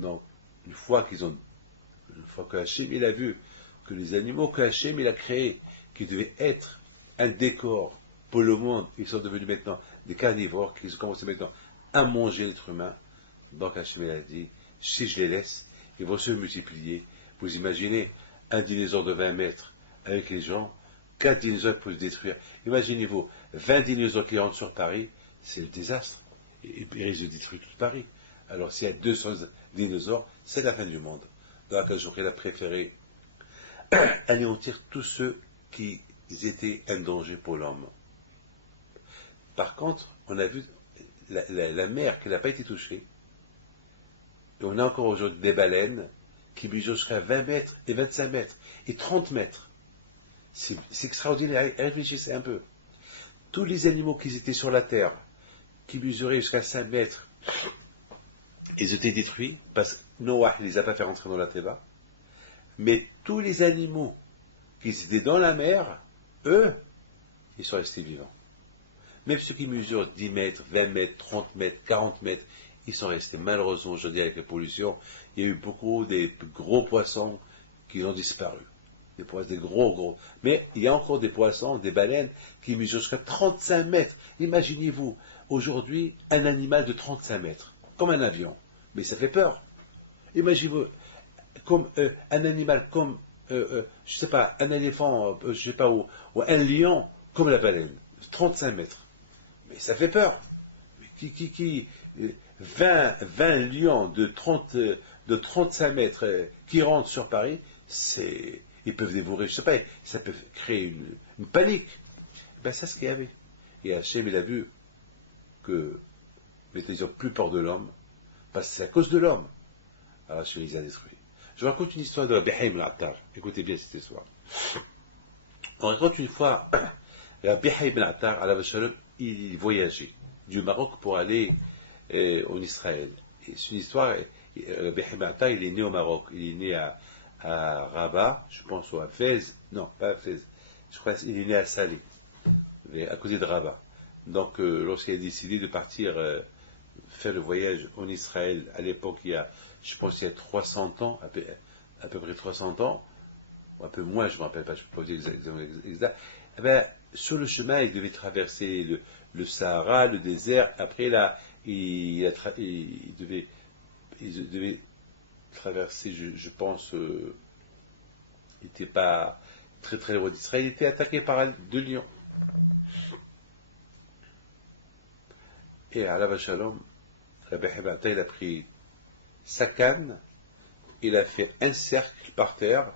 Donc, une fois que Hachem il a vu que les animaux que Hachem il a créés, qui devaient être un décor pour le monde, ils sont devenus maintenant des carnivores, qui ont commencé maintenant à manger l'être humain. Donc Hachem il a dit, si je les laisse, ils vont se multiplier. Vous imaginez un dinosaure de 20 mètres avec les gens, 4 dinosaures pour se détruire. Imaginez-vous, 20 dinosaures qui rentrent sur Paris, c'est le désastre. Ils risquent de détruire tout Paris. Alors s'il y a 200 dinosaures, c'est la fin du monde. Donc il a préféré anéantir tous ceux qui étaient un danger pour l'homme. Par contre, on a vu la mer qui n'a pas été touchée. Et on a encore aujourd'hui des baleines qui mesurent jusqu'à 20 mètres et 25 mètres et 30 mètres. C'est extraordinaire. Réfléchissez un peu. Tous les animaux qui étaient sur la terre, qui mesuraient jusqu'à 5 mètres, ils étaient détruits parce que Noah ne les a pas fait rentrer dans la Teva. Mais tous les animaux qui étaient dans la mer, eux, ils sont restés vivants. Même ceux qui mesurent 10 mètres, 20 mètres, 30 mètres, 40 mètres, ils sont restés. Malheureusement, aujourd'hui, avec la pollution, il y a eu beaucoup des gros poissons qui ont disparu. Des poissons, des gros. Mais il y a encore des poissons, des baleines, qui mesurent jusqu'à 35 mètres. Imaginez-vous, aujourd'hui, un animal de 35 mètres, comme un avion. Mais ça fait peur. Imaginez-vous, comme un animal, comme, je sais pas, un éléphant, je sais pas, ou un lion, comme la baleine, 35 mètres. Mais ça fait peur. 20 lions de 35 mètres qui rentrent sur Paris, ils peuvent dévorer, je sais pas, ça peut créer une panique. Ben, c'est ce qu'il y avait. Et Hachem, il a vu que, mais ils n'ont plus peur de l'homme, parce que c'est à cause de l'homme. Alors Hachem les a détruits. Je vous raconte une histoire de Rabbi Haïm al-Attar. Écoutez bien cette histoire. On raconte une fois, Rabbi Haïm al-Attar, il voyageait du Maroc pour aller en Israël. Et c'est une histoire, Rabbi Haïm al-Attar, il est né au Maroc. Il est né à Rabat, je pense, ou à Fès. Non, pas à Fès. Je crois qu'il est né à Salé, à côté de Rabat. Donc, lorsqu'il a décidé de partir faire le voyage en Israël, à l'époque, je pense il y a 300 ans, à peu près 300 ans, ou un peu moins, je ne me rappelle pas, je ne peux pas vous dire exactement exact. Eh bien, sur le chemin, il devait traverser le Sahara, le désert. Après, là, il devait traverser, je pense, il n'était pas très très loin d'Israël. Il était attaqué par 2 lions. Et à la Shalom, Rabbi Hibata, il a pris sa canne, il a fait un cercle par terre,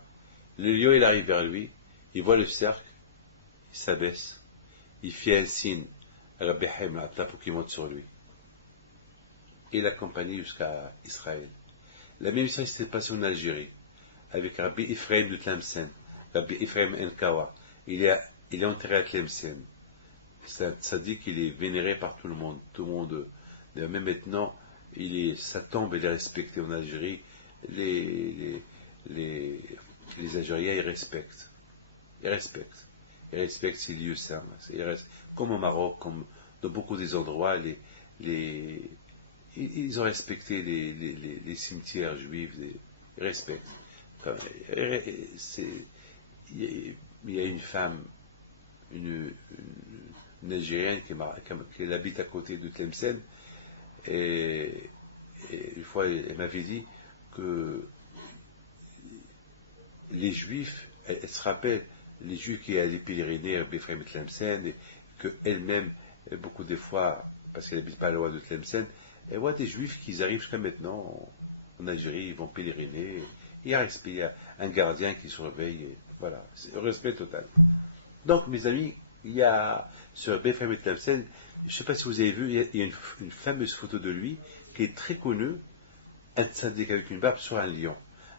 le lion il arrive vers lui, il voit le cercle, il s'abaisse, il fait un signe à Rabbi Hibata pour qu'il monte sur lui. Et il l'accompagne jusqu'à Israël. La même histoire s'est passée en Algérie, avec Rabbi Ephraim de Tlemcen, Rabbi Ephraim Enkawa. Il est enterré à Tlemcen. Ça dit qu'il est vénéré par tout le monde. Tout le monde, même maintenant, sa tombe elle est respectée en Algérie. Les Algériens, ils respectent. Ils respectent ces lieux saints. Comme au Maroc, comme dans beaucoup des endroits, ils ont respecté les cimetières juifs. Ils respectent. Il y a une femme, une Algérienne qui habite à côté de Tlemcen, et une fois elle m'avait dit que les Juifs, elle se rappelle, les Juifs qui allaient pèleriner à Bethléem et Tlemcen, et qu'elle-même, beaucoup des fois, parce qu'elle n'habite pas loin de Tlemcen, elle voit des Juifs qui arrivent jusqu'à maintenant en Algérie, ils vont pèleriner, il y a un gardien qui surveille, et voilà, c'est un respect total. Donc, mes amis, il y a sur Bethléem et Tlemcen, je ne sais pas si vous avez vu, il y a une fameuse photo de lui qui est très connue, un tzaddik avec une barbe sur un lion.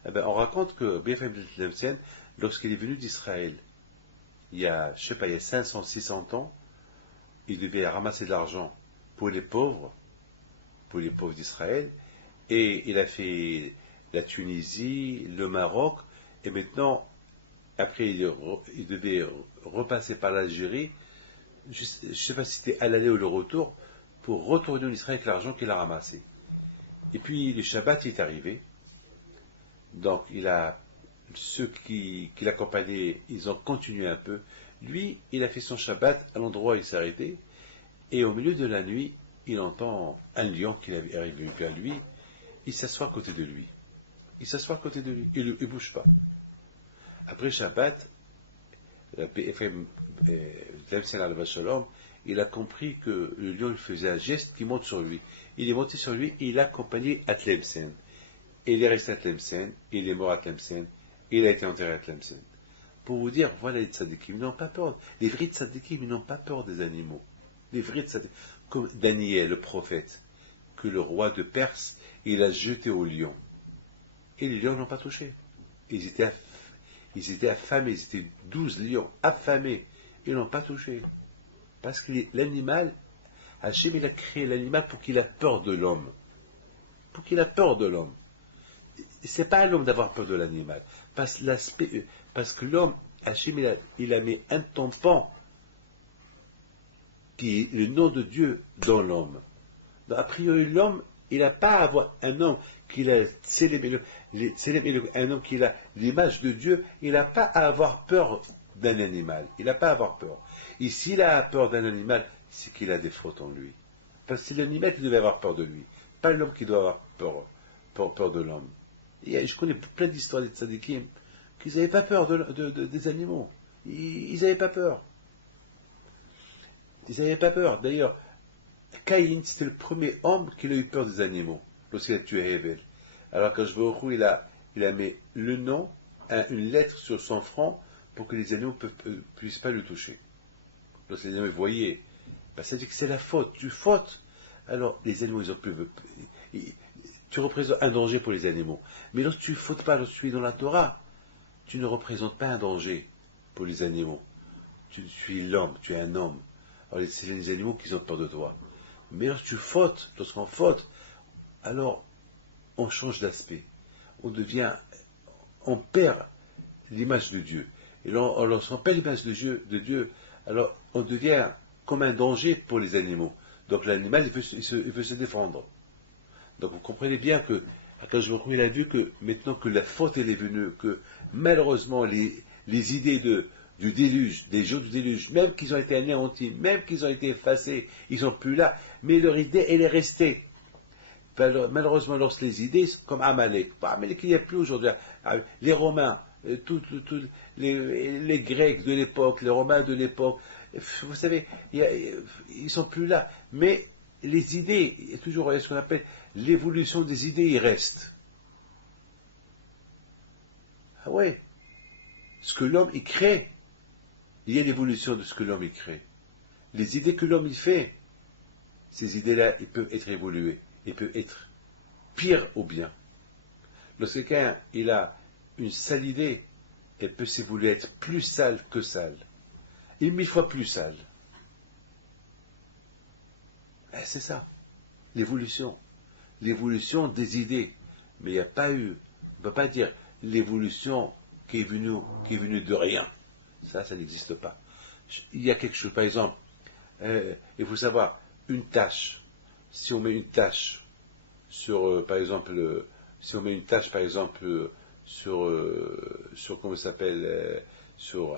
Eh bien, on raconte que Bethléem et Tlemcen, lorsqu'il est venu d'Israël, il y a, je sais pas, il y a 500, 600 ans, il devait ramasser de l'argent pour les pauvres d'Israël, et il a fait la Tunisie, le Maroc, et maintenant, après, il devait repasser par l'Algérie, je ne sais pas si c'était à l'aller ou le retour, pour retourner en Israël avec l'argent qu'il a ramassé. Et puis le Shabbat est arrivé, donc ceux qui l'accompagnaient, ils ont continué un peu. Lui, il a fait son Shabbat à l'endroit où il s'est arrêté, et au milieu de la nuit, il entend un lion qui arrive vers lui, il s'assoit à côté de lui. Il ne bouge pas. Après Shabbat, Ephraim Shalom, il a compris que le lion il faisait un geste qui monte sur lui. Il est monté sur lui et il l'a accompagné à Tlemcen. Et il est resté à Tlemcen, il est mort à Tlemcen, et il a été enterré à Tlemcen. Pour vous dire, voilà les tzadikim, ils n'ont pas peur. Les vrais tzadikim, ils n'ont pas peur des animaux. Les vrais tzadikim, comme Daniel, le prophète, que le roi de Perse, il a jeté au lion. Et les lions n'ont pas touché. Ils étaient affamés, ils étaient 12 lions, affamés. Ils n'ont pas touché. Parce que l'animal, Hachem, il a créé l'animal pour qu'il ait peur de l'homme. Pour qu'il ait peur de l'homme. C'est pas à l'homme d'avoir peur de l'animal. Parce que l'homme, Hachem, il a mis un tampon qui est le nom de Dieu dans l'homme. Donc, a priori, l'homme, il n'a pas à avoir un homme qui a célébré, un homme qui a l'image de Dieu, il n'a pas à avoir peur d'un animal. Il n'a pas à avoir peur. Et s'il a peur d'un animal, c'est qu'il a des fautes en lui. Parce que c'est l'animal qui devait avoir peur de lui, pas l'homme qui doit avoir peur de l'homme. Je connais plein d'histoires des tzadikim qu'ils n'avaient pas peur des animaux. Ils n'avaient pas peur. Ils n'avaient pas peur. D'ailleurs, Caïn, c'était le premier homme qui a eu peur des animaux, lorsqu'il a tué Hével. Alors quand je vois où il a mis le nom, une lettre sur son front, pour que les animaux ne puissent pas le toucher. Lorsque les animaux voyaient, ça dit que c'est la faute, tu fautes. Alors les animaux, ils ont plus. Tu représentes un danger pour les animaux. Mais lorsque tu ne fautes pas, lorsque tu es dans la Torah, tu ne représentes pas un danger pour les animaux. Tu es l'homme, tu es un homme. Alors c'est les animaux qui ont peur de toi. Mais lorsqu'on faute, alors on change d'aspect. On perd l'image de Dieu. Et lorsqu'on perd l'image de Dieu, alors on devient comme un danger pour les animaux. Donc l'animal, il veut se défendre. Donc vous comprenez bien que, quand il a vu que maintenant que la faute elle est venue, que malheureusement les idées du déluge, des jours du déluge, même qu'ils ont été anéantis, même qu'ils ont été effacés, ils sont plus là, mais leur idée, elle est restée. Malheureusement, lorsque les idées, comme Amalek, Amalek il n'y a plus aujourd'hui, les Romains, les Grecs de l'époque, les Romains de l'époque, vous savez, ils sont plus là, mais les idées, il y a toujours ce qu'on appelle l'évolution des idées, ils restent. Ah ouais, ce que l'homme, il crée, il y a l'évolution de ce que l'homme, il crée. Les idées que l'homme, il fait, ces idées-là, ils peuvent être évoluées, ils peuvent être pire ou bien. Lorsque quelqu'un, il a une sale idée, elle peut s'évoluer être plus sale que sale. Et 1000 fois plus sale. C'est ça, l'évolution. L'évolution des idées. Mais il n'y a pas eu, on ne peut pas dire l'évolution qui est venue de rien. Ça n'existe pas. Il y a quelque chose, par exemple, il faut savoir, une tâche. Si on met une tâche sur, par exemple, sur comment ça s'appelle, sur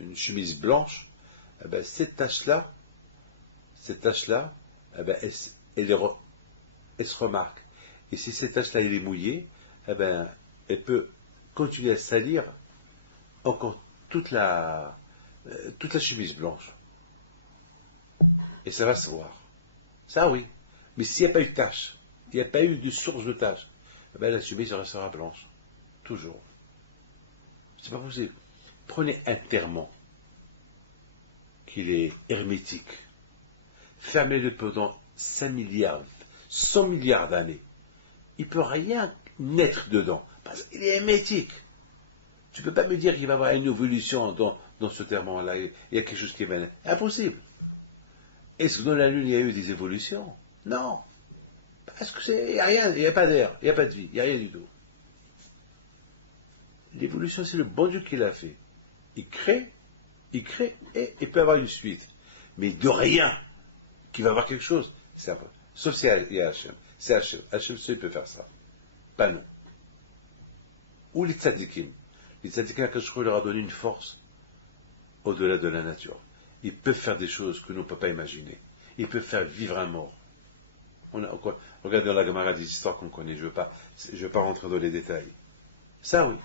une chemise blanche, eh ben, cette tâche-là, eh ben, elle se remarque. Et si cette tâche-là, elle est mouillée, eh ben, elle peut continuer à salir encore toute la chemise blanche. Et ça va se voir. Ça, oui. Mais s'il n'y a pas eu de tâche, il n'y a pas eu de source de tâche, eh ben, la chemise restera blanche. Toujours. C'est pas possible. Prenez un terreau qu'il est hermétique. Fermez-le pendant 5 milliards, 100 milliards d'années. Il ne peut rien naître dedans. Parce qu'il est hermétique. Tu ne peux pas me dire qu'il va y avoir une évolution dans ce terreau-là. Il y a quelque chose qui va naître. Impossible. Est-ce que dans la Lune, il y a eu des évolutions? Non. Parce que il n'y a rien, il n'y a pas d'air, il n'y a pas de vie, il n'y a rien du tout. L'évolution, c'est le bon Dieu qui l'a fait. Il crée, et il peut avoir une suite. Mais de rien, qui va avoir quelque chose, c'est un peu. Sauf si il y a Hachem. C'est Hachem. Hachem seul peut faire ça. Pas nous. Ou les tzadikim. Les tzadikim, Akash leur a donné une force au-delà de la nature. Ils peuvent faire des choses que nous ne pouvons pas imaginer. Ils peuvent faire vivre un mort. Regardez dans la Gemara des histoires qu'on connaît. Je ne veux pas rentrer dans les détails. Ça, oui.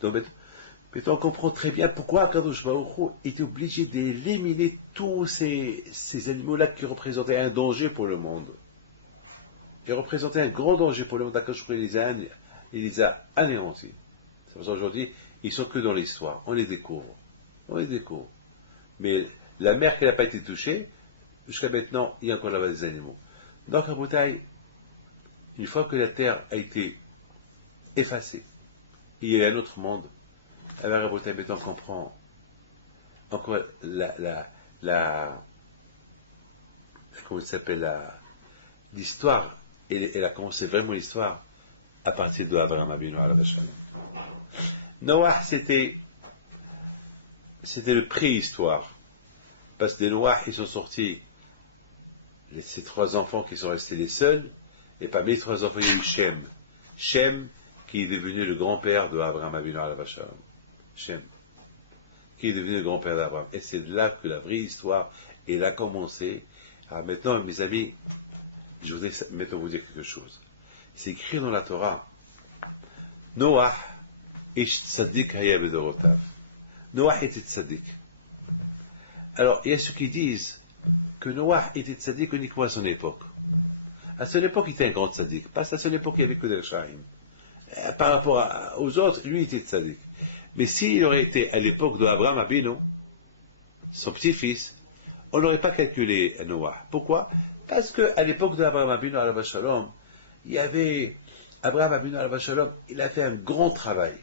Donc, maintenant, on comprend très bien pourquoi Akadosh Baruch Hu était obligé d'éliminer tous ces animaux-là qui représentaient un danger pour le monde. Ils représentaient un grand danger pour le monde. Akadosh Baruch Hu il les a anéantis. C'est pour ça qu'aujourd'hui, ils sont que dans l'histoire. On les découvre. On les découvre. Mais la mer qui n'a pas été touchée, jusqu'à maintenant, il y a encore là-bas des animaux. Donc, à Boutaï, une fois que la terre a été effacée, il y a un autre monde. Alors, à Boutaï, maintenant, on comprend encore comment ça s'appelle, l'histoire, elle a commencé vraiment l'histoire à partir de Abraham Avinu alayhi salam. Noah, c'était le préhistoire. Parce que des Noah, ils sont sortis, ces trois enfants qui sont restés les seuls, et parmi les trois enfants, il y a eu Shem. Shem, qui est devenu le grand-père de Abraham Avinu alayhi salam. Shem, qui est devenu le grand-père d'Abraham. Et c'est là que la vraie histoire, elle a commencé. Alors maintenant, mes amis, je voudrais maintenant vous dire quelque chose. C'est écrit dans la Torah, Noah, ish tzaddik haya bedorotav. Noah était tzaddik. Alors, il y a ceux qui disent que Noah était tzaddik uniquement à son époque. À son époque, il était un grand tzaddik. Parce qu'à son époque, il n'y avait que des Shaim. Par rapport aux autres, lui, il était tzaddik. Mais s'il aurait été à l'époque d'Abraham Abinu, son petit-fils, on n'aurait pas calculé Noah. Pourquoi? Parce qu'à l'époque d'Abraham Abinu alayhi shalom, il y avait Abraham Abinu alayhi shalom, il a fait un grand travail.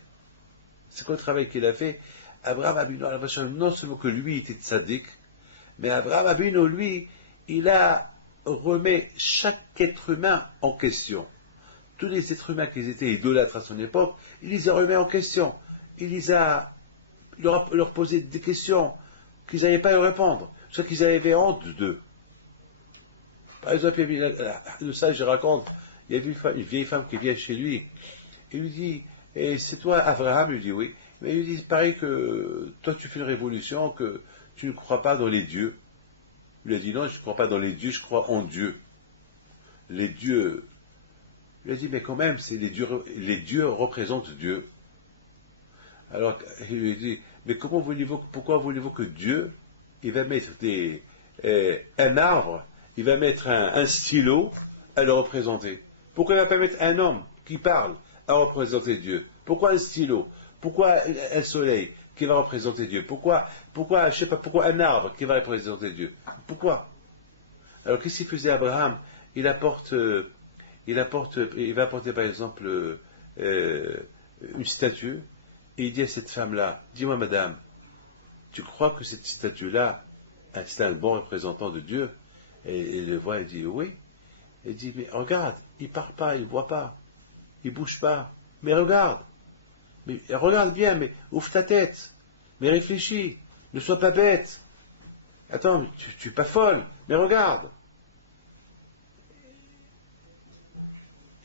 C'est quoi le travail qu'il a fait? Abraham Abinu alayhi shalom, non seulement que lui était tzaddik, mais Abraham Abinu, lui, il a remis chaque être humain en question. Tous les êtres humains qui étaient idolâtres à son époque, il les a remis en question. Il leur posé des questions qu'ils n'avaient pas à répondre, soit qu'ils avaient honte d'eux. Par exemple, le sage raconte, il y a une vieille femme qui vient chez lui, et lui dit, et c'est toi Abraham? Il lui dit oui. Mais il lui dit, pareil que toi tu fais une révolution, que tu ne crois pas dans les dieux. Il lui a dit, non, je ne crois pas dans les dieux, je crois en Dieu. Les dieux. Il a dit, mais quand même, les dieux représentent Dieu. Alors, il lui dit, mais pourquoi voulez-vous que Dieu, il va mettre un arbre, il va mettre un stylo à le représenter? Pourquoi il ne va pas mettre un homme qui parle à représenter Dieu? Pourquoi un stylo? Pourquoi un soleil qui va représenter Dieu? Pourquoi, je sais pas, pourquoi un arbre qui va représenter Dieu? Pourquoi? Alors, qu'est-ce qu'il faisait Abraham? Il va apporter par exemple une statue, et il dit à cette femme-là, dis-moi madame, tu crois que cette statue-là, c'est un bon représentant de Dieu? Et il le voit, il dit oui. Il dit, mais regarde, il parle pas, il voit pas, il bouge pas, mais regarde bien, mais ouvre ta tête, mais réfléchis, ne sois pas bête, attends, tu es pas folle, mais regarde.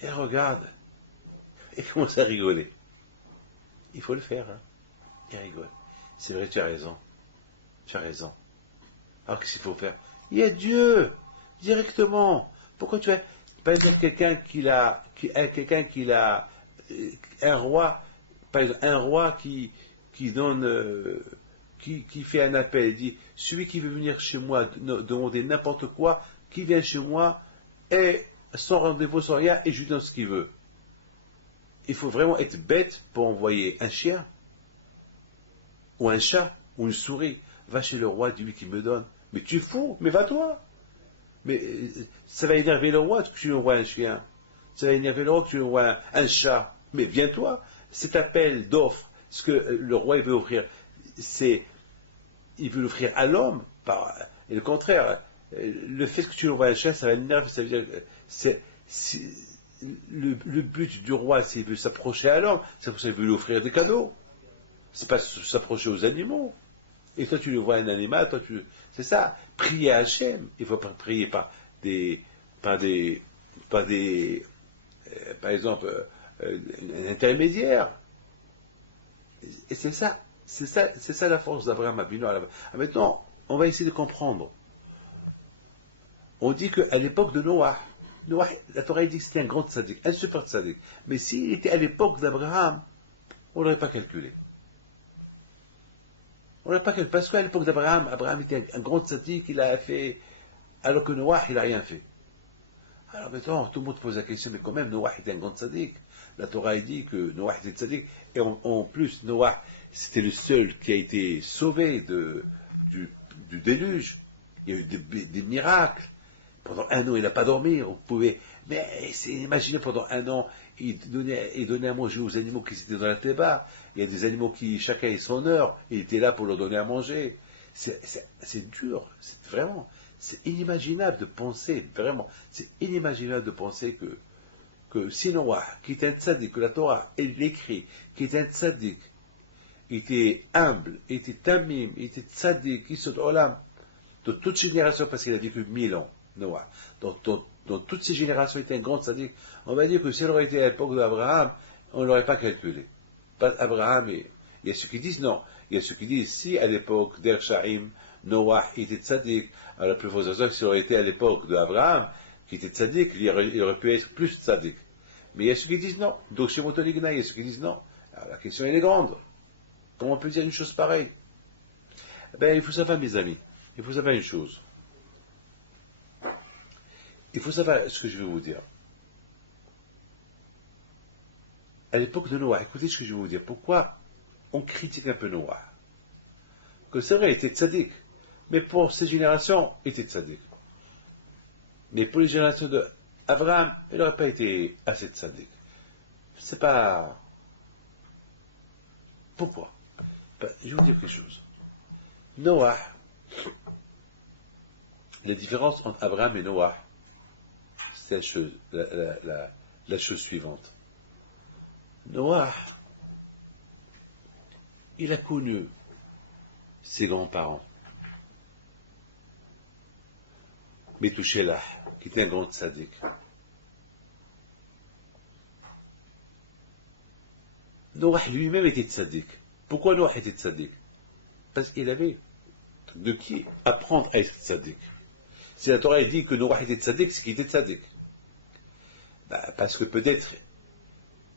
Et regarde, et commence à rigoler. Il faut le faire, hein. Il rigole. C'est vrai, tu as raison. Alors qu'est-ce qu'il faut faire? Il y a Dieu, directement. Pourquoi tu as, par exemple, quelqu'un qui a un roi, par exemple, un roi qui donne, qui fait un appel, il dit, celui qui veut venir chez moi, demander n'importe quoi, qui vient chez moi, et sans rendez-vous, sans rien, et je lui donne ce qu'il veut. Il faut vraiment être bête pour envoyer un chien, ou un chat, ou une souris. Va chez le roi, dis-lui qu'il me donne. Mais tu es fou, mais va-toi. Mais ça va énerver le roi que tu envoies un chien. Ça va énerver le roi que tu envoies un chat. Mais viens-toi. Cet appel d'offre, ce que le roi il veut offrir, il veut l'offrir à l'homme. Et le contraire, Le fait que tu envoies un chien, ça va l'énerver, ça veut dire que c'est- le but du roi, s'il veut s'approcher à l'homme, c'est pour ça qu'il veut lui offrir des cadeaux. C'est pas s'approcher aux animaux. Et toi, tu lui vois un animal, toi, c'est ça. Prier à Hachem. Il ne faut pas prier des, par des, par des, par exemple, un intermédiaire. Et c'est ça la force d'Abraham Avinu. Maintenant, on va essayer de comprendre. On dit qu'à l'époque de Noah, la Torah dit que c'était un grand tzaddik, un super tzaddik. Mais s'il était à l'époque d'Abraham, on ne l'aurait pas calculé. On n'aurait pas calculé. Parce qu'à l'époque d'Abraham, Abraham était un grand tzaddik, il a fait, alors que Noah, il n'a rien fait. Alors maintenant, tout le monde pose la question, mais quand même, Noah était un grand tzaddik. La Torah dit que Noah était tzaddik. Et en plus, Noah, c'était le seul qui a été sauvé du, du déluge. Il y a eu des miracles. Pendant un an, il n'a pas dormi. On pouvait, mais imaginez, pendant un an, il donnait à manger aux animaux qui étaient dans la Théba. Il y a des animaux qui, chacun a son heure. Il était là pour leur donner à manger. C'est dur, c'est vraiment, c'est inimaginable de penser, vraiment, c'est inimaginable de penser que si Noah, qui est un tzaddik, que la Torah, elle l'écrit, qui est un tzaddik, était humble, était tamim, était tzaddik, isod olam, de toutes générations, parce qu'il a vécu 1000 ans, Noah, dans toutes ces générations, il était un grand tzaddik. On va dire que si elle aurait été à l'époque d'Abraham, on ne l'aurait pas calculé. Pas Abraham, il y a ceux qui disent non. Il y a ceux qui disent si à l'époque d'Ershaïm, Noah était tzaddik, alors la plus forte raison, s'il aurait été à l'époque d'Abraham, qui était tzaddik, il aurait pu être plus tzaddik. Mais il y a ceux qui disent non. Donc chez Motoligna, il y a ceux qui disent non. Alors la question elle est grande. Comment on peut dire une chose pareille? Ben, il faut savoir, mes amis, il faut savoir une chose. Il faut savoir ce que je vais vous dire. À l'époque de Noah, écoutez ce que je vais vous dire. Pourquoi on critique un peu Noah? Que c'est vrai, il était tzaddik. Mais pour ces générations, il était tzaddik. Mais pour les générations d'Abraham, il n'aurait pas été assez tzaddik. C'est pas. Pourquoi? Ben, je vais vous dire quelque chose. Noah, la différence entre Abraham et Noah, c'est la chose suivante. Noah, il a connu ses grands-parents. Methuselah, qui était un grand tzaddik. Noah lui-même était tzaddik. Pourquoi Noah était tzaddik? Parce qu'il avait de qui apprendre à être tzaddik. Si la Torah dit que Noah était tzaddik, c'est qu'il était tzaddik. Bah, parce que peut-être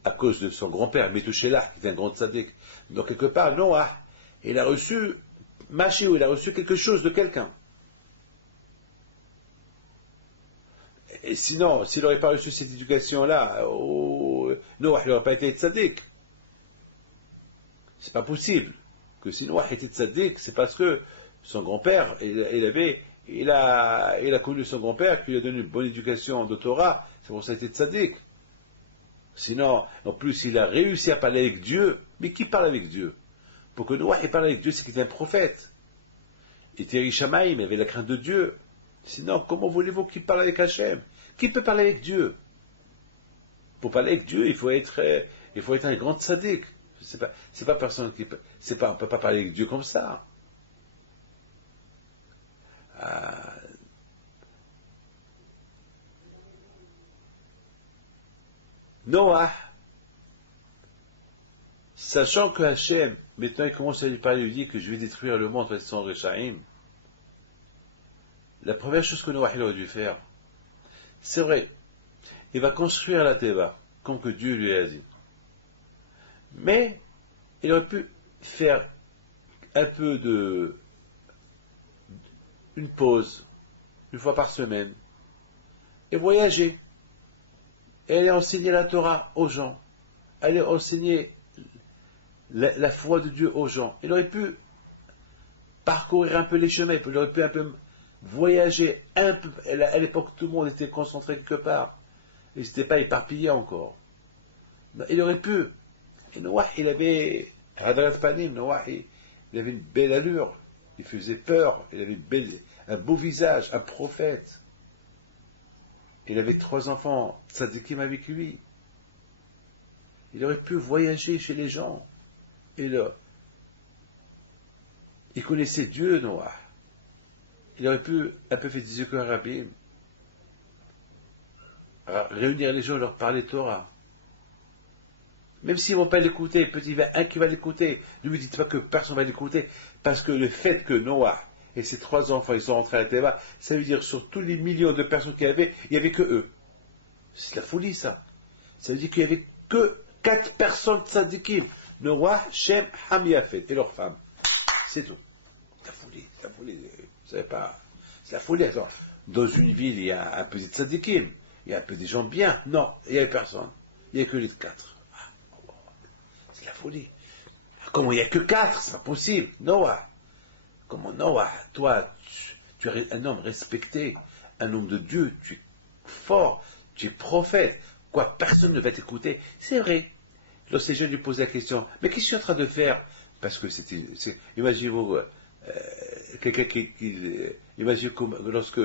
à cause de son grand-père, Methuselah, qui était un grand tzaddik. Donc quelque part, Noah, il a reçu Mashiach, il a reçu quelque chose de quelqu'un. Et sinon, s'il n'aurait pas reçu cette éducation-là, Noah n'aurait pas été tzaddik. C'est pas possible. Que si Noah était tzaddik, c'est parce que son grand-père, il a connu son grand-père, qui lui a donné une bonne éducation de Torah, c'est pour ça qu'il était tzaddik. Sinon, en plus, il a réussi à parler avec Dieu. Mais qui parle avec Dieu? Pour que Noah parle avec Dieu, c'est qu'il était un prophète. Il était Rishamaïm, il avait la crainte de Dieu. Sinon, comment voulez-vous qu'il parle avec Hachem? Qui peut parler avec Dieu? Pour parler avec Dieu, il faut être un grand tzaddik. C'est pas personne qui peut. On peut pas parler avec Dieu comme ça. Noah, sachant que Hachem, maintenant il commence à lui parler, il lui dit que je vais détruire le monde avec son Réchaïm, la première chose que Noah aurait dû faire, c'est vrai, il va construire la Théba, comme que Dieu lui a dit. Mais il aurait pu faire un peu une pause, une fois par semaine, et voyager, et aller enseigner la Torah aux gens, aller enseigner la foi de Dieu aux gens. Il aurait pu parcourir un peu les chemins, il aurait pu un peu voyager un peu. À l'époque, tout le monde était concentré quelque part. Il n'était pas éparpillé encore. Il aurait pu. Et Noah, il avait Hadrat Panim, Noah, il avait une belle allure, il faisait peur, il avait une belle un beau visage, un prophète. Il avait 3 enfants tzadikim avec lui. Il aurait pu voyager chez les gens. Et là, il connaissait Dieu, Noah. Il aurait pu un peu faire des Rabim, réunir les gens, leur parler Torah. Même s'ils ne vont pas l'écouter, peut-être il y a un qui va l'écouter. Ne lui dites pas que personne ne va l'écouter, parce que le fait que Noah et ses 3 enfants, ils sont rentrés à la Teva, ça veut dire sur tous les millions de personnes qu'il y avait, il n'y avait que eux. C'est de la folie, ça. Ça veut dire qu'il n'y avait que 4 personnes tzadikim. Noah, Shem, Ham, Yafet, et leurs femmes. C'est tout. C'est la folie, c'est la folie. Vous savez pas. C'est la folie. Attends, dans une ville, il y a un peu de tzadikim. Il y a un peu des gens bien. Non, il n'y avait personne. Il n'y a que les 4. C'est la folie. Comment il n'y a que 4? C'est pas possible. Noah. Comment Noah, toi, tu es un homme respecté, un homme de Dieu, tu es fort, tu es prophète. Quoi, personne ne va t'écouter. C'est vrai. Lorsque ces jeunes lui posent la question, mais qu'est-ce que tu es en train de faire? Parce que imaginez-vous, quelqu'un imaginez lorsque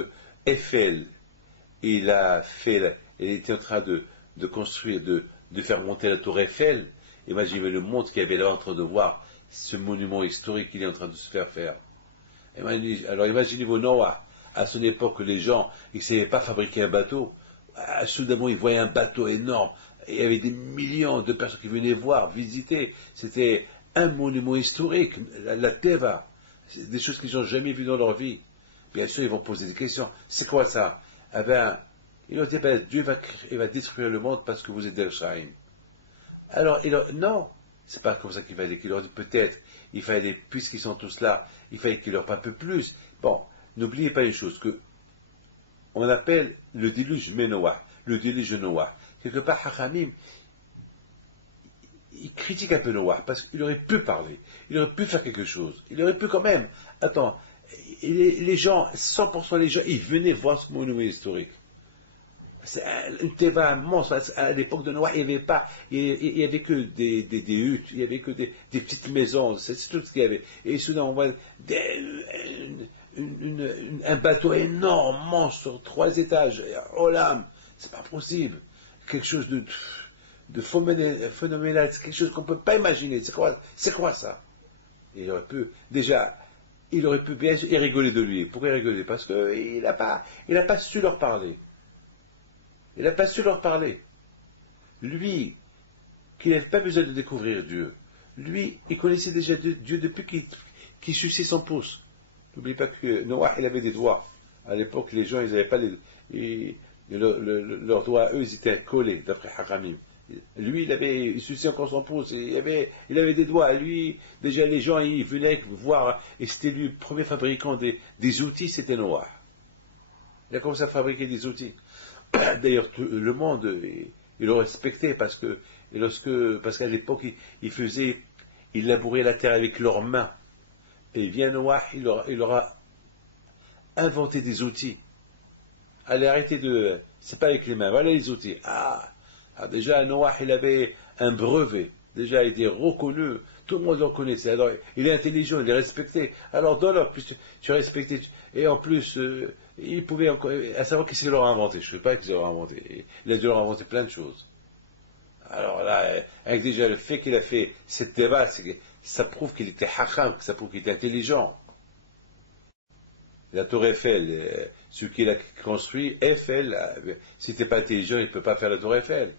Eiffel, il était en train de construire, de faire monter la tour Eiffel. Imaginez le monde qu'il y avait là en train de voir ce monument historique qu'il est en train de se faire. Alors imaginez-vous Noah, à son époque, les gens, ils ne savaient pas fabriquer un bateau. Soudainement, ils voyaient un bateau énorme. Et il y avait des millions de personnes qui venaient voir, visiter. C'était un monument historique, la Teva. C'est des choses qu'ils n'ont jamais vues dans leur vie. Bien sûr, ils vont poser des questions. C'est quoi ça? Eh bien, ils vont dire, Dieu va détruire le monde parce que vous êtes des Shaim. Alors, non, c'est pas comme ça qu'il fallait qu'il leur dise. Peut-être, il fallait, puisqu'ils sont tous là, il fallait qu'il leur parle un peu plus. Bon, n'oubliez pas une chose, que on appelle le déluge Noah, le déluge de Noah. Quelque part, Hachamim, il critique un peu Noah, parce qu'il aurait pu parler, il aurait pu faire quelque chose, il aurait pu quand même. Attends, les gens, 100% les gens, ils venaient voir ce monument historique. C'est une teva monstre. À l'époque de Noah, il n'y avait que des huttes, il n'y avait que des petites maisons, c'est tout ce qu'il y avait. Et soudain, on voit un bateau énorme, monstre, sur 3 étages, Olam, c'est pas possible. Quelque chose de phénoménal, c'est quelque chose qu'on ne peut pas imaginer. C'est quoi ça? Et il aurait pu bien rigoler de lui. Pourquoi rigoler? Parce qu'il n'a pas su leur parler. Il n'a pas su leur parler. Lui, qui n'avait pas besoin de découvrir Dieu, lui, il connaissait déjà Dieu depuis qu'il suçait son pouce. N'oublie pas que Noah, il avait des doigts. À l'époque, les gens, ils n'avaient pas leurs doigts, eux, ils étaient collés, d'après Haramim. Lui, il suçait encore son pouce. Il avait des doigts. Lui, déjà, les gens, ils venaient voir, et c'était lui le premier fabricant des outils, c'était Noah. Il a commencé à fabriquer des outils. D'ailleurs, le monde, il le respectait parce qu'à l'époque, ils labouraient la terre avec leurs mains. Et vient Noah, il leur a inventé des outils. Allez, arrêtez c'est pas avec les mains, voilà les outils. Déjà, Noah, il avait un brevet. Déjà, il était reconnu. Tout le monde le connaissait. Alors, il est intelligent, il est respecté. Alors, donne-le, puis tu es respecté. Et en plus, il pouvait encore, à savoir qu'est-ce qu'il leur a inventé. Je ne sais pas qu'il leur a inventé. Il a dû leur inventer plein de choses. Alors là, avec déjà le fait qu'il a fait cette débat, ça prouve qu'il était hacham, ça prouve qu'il était intelligent. La tour Eiffel, celui qui l'a construit, Eiffel, s'il n'était pas intelligent, il ne peut pas faire la tour Eiffel.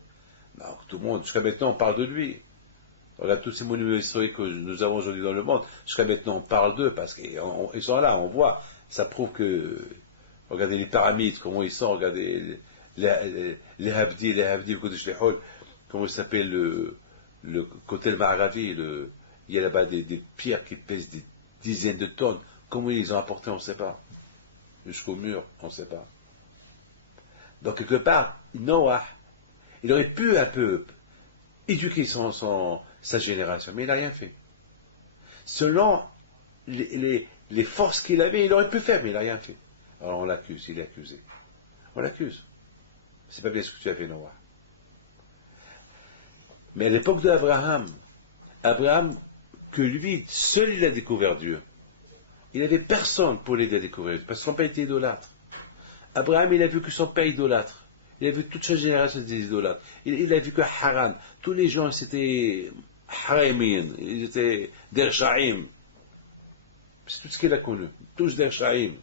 Donc, tout le monde, jusqu'à maintenant, on parle de lui. Regarde tous ces monuments historiques que nous avons aujourd'hui dans le monde. Jusqu'à maintenant, on parle d'eux parce qu'ils sont là, on voit. Ça prouve que, regardez les pyramides, comment ils sont, regardez les Habdi, comment il s'appelle le côté le Maravi, il y a là-bas des pierres qui pèsent des dizaines de tonnes. Comment ils les ont apportées, on ne sait pas. Jusqu'au mur, on ne sait pas. Donc, quelque part, Noah, il aurait pu un peu éduquer sa génération, mais il n'a rien fait. Selon les forces qu'il avait, il aurait pu faire, mais il n'a rien fait. Alors on l'accuse, il est accusé. On l'accuse. C'est pas bien ce que tu as fait, Noah. Mais à l'époque d'Abraham, Abraham, que lui, seul il a découvert Dieu. il n'avait personne pour l'aider à découvrir Dieu, parce que son père était idolâtre. Abraham, il a vu que son père idolâtre. Il a vu toute sa génération des idolâtres. Il a vu que Haran, tous les gens, c'était Haramin, ils étaient Dershaim. C'est tout ce qu'il a connu, tous Dershaim.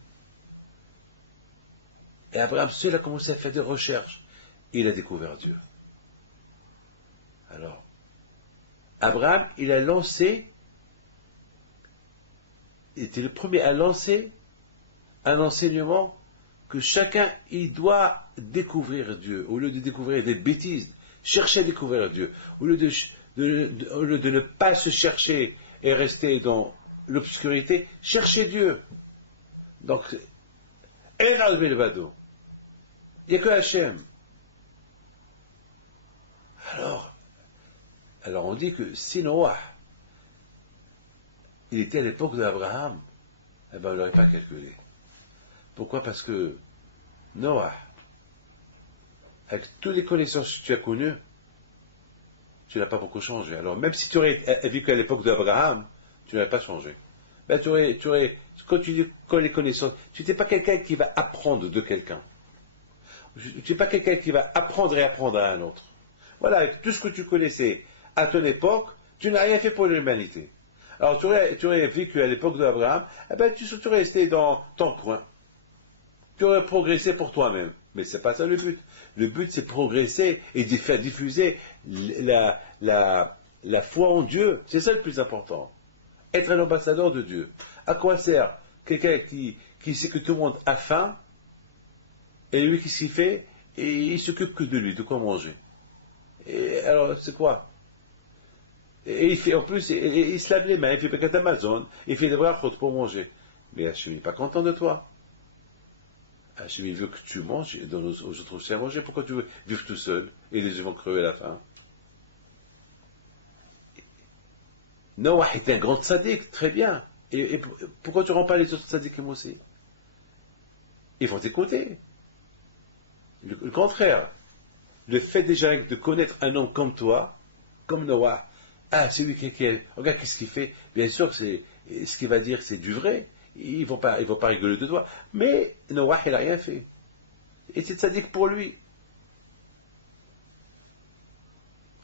Et Abraham, seul, a commencé à faire des recherches. Il a découvert Dieu. Alors, Abraham, il a lancé, il était le premier à lancer un enseignement que chacun, il doit découvrir Dieu, au lieu de découvrir des bêtises, chercher à découvrir Dieu, au lieu de ne pas se chercher et rester dans l'obscurité, chercher Dieu. Donc, il n'y a que Hachem. Alors on dit que si Noah, il était à l'époque d'Abraham, eh ben on ne l'aurait pas calculé. Pourquoi? Parce que Noah, avec toutes les connaissances que tu as connues, tu n'as pas beaucoup changé. Alors même si tu aurais vécu à l'époque d'Abraham, tu n'aurais pas changé. Ben, quand tu dis les connaissances, tu n'es pas quelqu'un qui va apprendre de quelqu'un. Tu n'es pas quelqu'un qui va apprendre et apprendre à un autre. Voilà, avec tout ce que tu connaissais à ton époque, tu n'as rien fait pour l'humanité. Alors tu aurais vécu à l'époque d'Abraham, eh ben, tu serais resté dans ton coin. Tu aurais progressé pour toi-même. Mais ce n'est pas ça le but. Le but, c'est progresser et de faire diffuser la foi en Dieu. C'est ça le plus important. Être un ambassadeur de Dieu. À quoi sert quelqu'un qui sait que tout le monde a faim, et lui, qu'est-ce qu'il fait? Et il s'occupe que de lui, de quoi manger. Et alors, c'est quoi? Et il fait, en plus, il se lave les mains, il fait Birkat Amazon, il fait des brachot pour manger. Mais Hachem n'est pas content de toi. Hachem veut que tu manges et donne aux autres aussi à manger. Pourquoi tu veux vivre tout seul et les gens vont crever à la faim? Noah est un grand tzaddik, très bien. Et pourquoi tu ne rends pas les autres tzaddikim aussi? Ils vont t'écouter. Le contraire. Le fait déjà de connaître un homme comme toi, comme Noah, ah, c'est lui qui est. Regarde qu'est-ce qu'il fait. Bien sûr, ce qu'il va dire, c'est du vrai. Ils ne vont pas rigoler de toi. Mais Noah, il n'a rien fait. Et c'est tzaddik pour lui.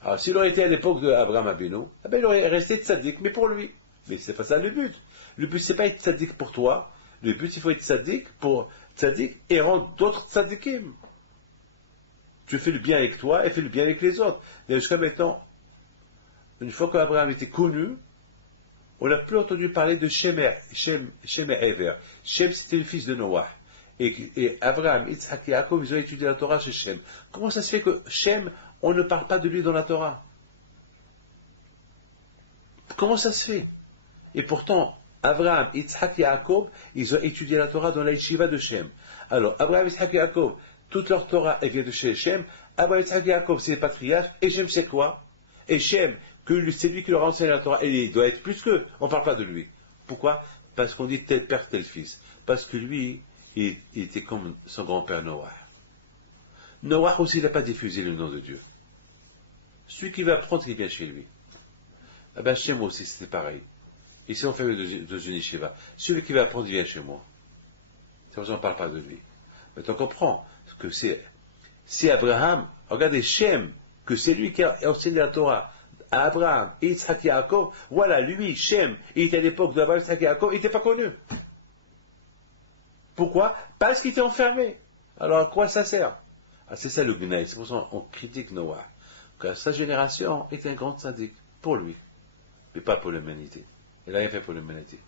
Alors, s'il aurait été à l'époque d'Abraham Abinu, eh ben, il aurait resté tzaddik, mais pour lui. Mais c'est pas ça le but. Le but, c'est pas être tzaddik pour toi. Le but, il faut être tzaddik et rendre d'autres tzaddikim. Tu fais le bien avec toi et fais le bien avec les autres. Et jusqu'à maintenant, une fois qu'Abraham était connu, on n'a plus entendu parler de Shem et Ever. Shem, c'était le fils de Noah. Et Abraham, Yitzhak et Yaakov, ils ont étudié la Torah chez Shem. Comment ça se fait que Shem, on ne parle pas de lui dans la Torah? Comment ça se fait? Et pourtant, Abraham, Yitzhak et Yaakov, ils ont étudié la Torah dans la yeshiva de Shem. Alors, Abraham, Yitzhak et Yaakov, toute leur Torah, elle vient de chez Shem. Abraham, Yitzhak et Yaakov, c'est les patriarches. Et Shem, c'est quoi? Et Shem, c'est lui qui leur enseigne la Torah. Et il doit être plus qu'eux. On ne parle pas de lui. Pourquoi? Parce qu'on dit tel père, tel fils. Parce que lui, il était comme son grand-père Noah. Noah aussi, il n'a pas diffusé le nom de Dieu. Celui qui va apprendre, il vient chez lui. Eh bien, chez moi aussi, c'était pareil. Ici, on fait de une yeshiva. Celui qui va apprendre, il vient chez moi. C'est pour ça qu'on ne parle pas de lui. Mais on comprend que c'est Abraham, regardez Shem, que c'est lui qui a enseigné la Torah à Abraham, Yitzhak et Yaakov. Voilà, lui, Shem, il était à l'époque d'Abraham, Yitzhak et Yaakov, il n'était pas connu. Pourquoi? Parce qu'il était enfermé. Alors, à quoi ça sert? Ah, c'est ça le Gnaï, c'est pour ça qu'on critique Noah. Car sa génération est un grand tzaddik pour lui, mais pas pour l'humanité. Il n'a rien fait pour l'humanité.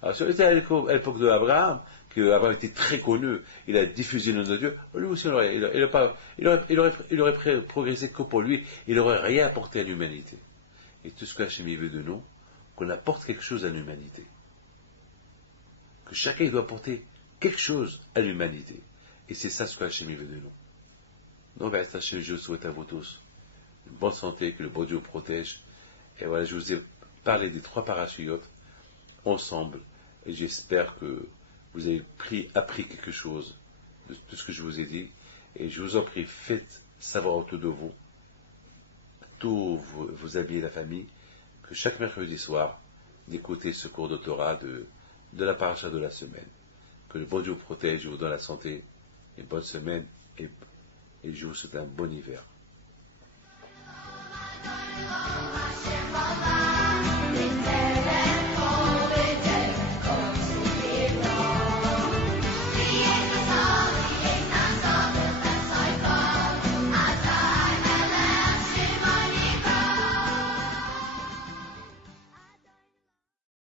Alors, si on était à l'époque d'Abraham, qu'Abraham était très connu, il a diffusé le nom de Dieu, lui aussi, il aurait progressé que pour lui, il n'aurait rien apporté à l'humanité. Et tout ce qu'Hachem veut de nous, qu'on apporte quelque chose à l'humanité. Que chacun doit apporter quelque chose à l'humanité. Et c'est ça ce qu'Hachem veut de nous. Donc, Hachem, je vous souhaite à vous tous une bonne santé, que le bon Dieu vous protège. Et voilà, je vous ai parlé des 3 parachutes ensemble. Et j'espère que vous avez appris quelque chose de tout ce que je vous ai dit. Et je vous en prie, faites savoir autour de vous, tous vos amis et la famille, que chaque mercredi soir, d'écouter ce cours de Torah de de la paracha de la semaine. Que le bon Dieu vous protège, je vous donne la santé, une bonne semaine et je vous souhaite un bon hiver.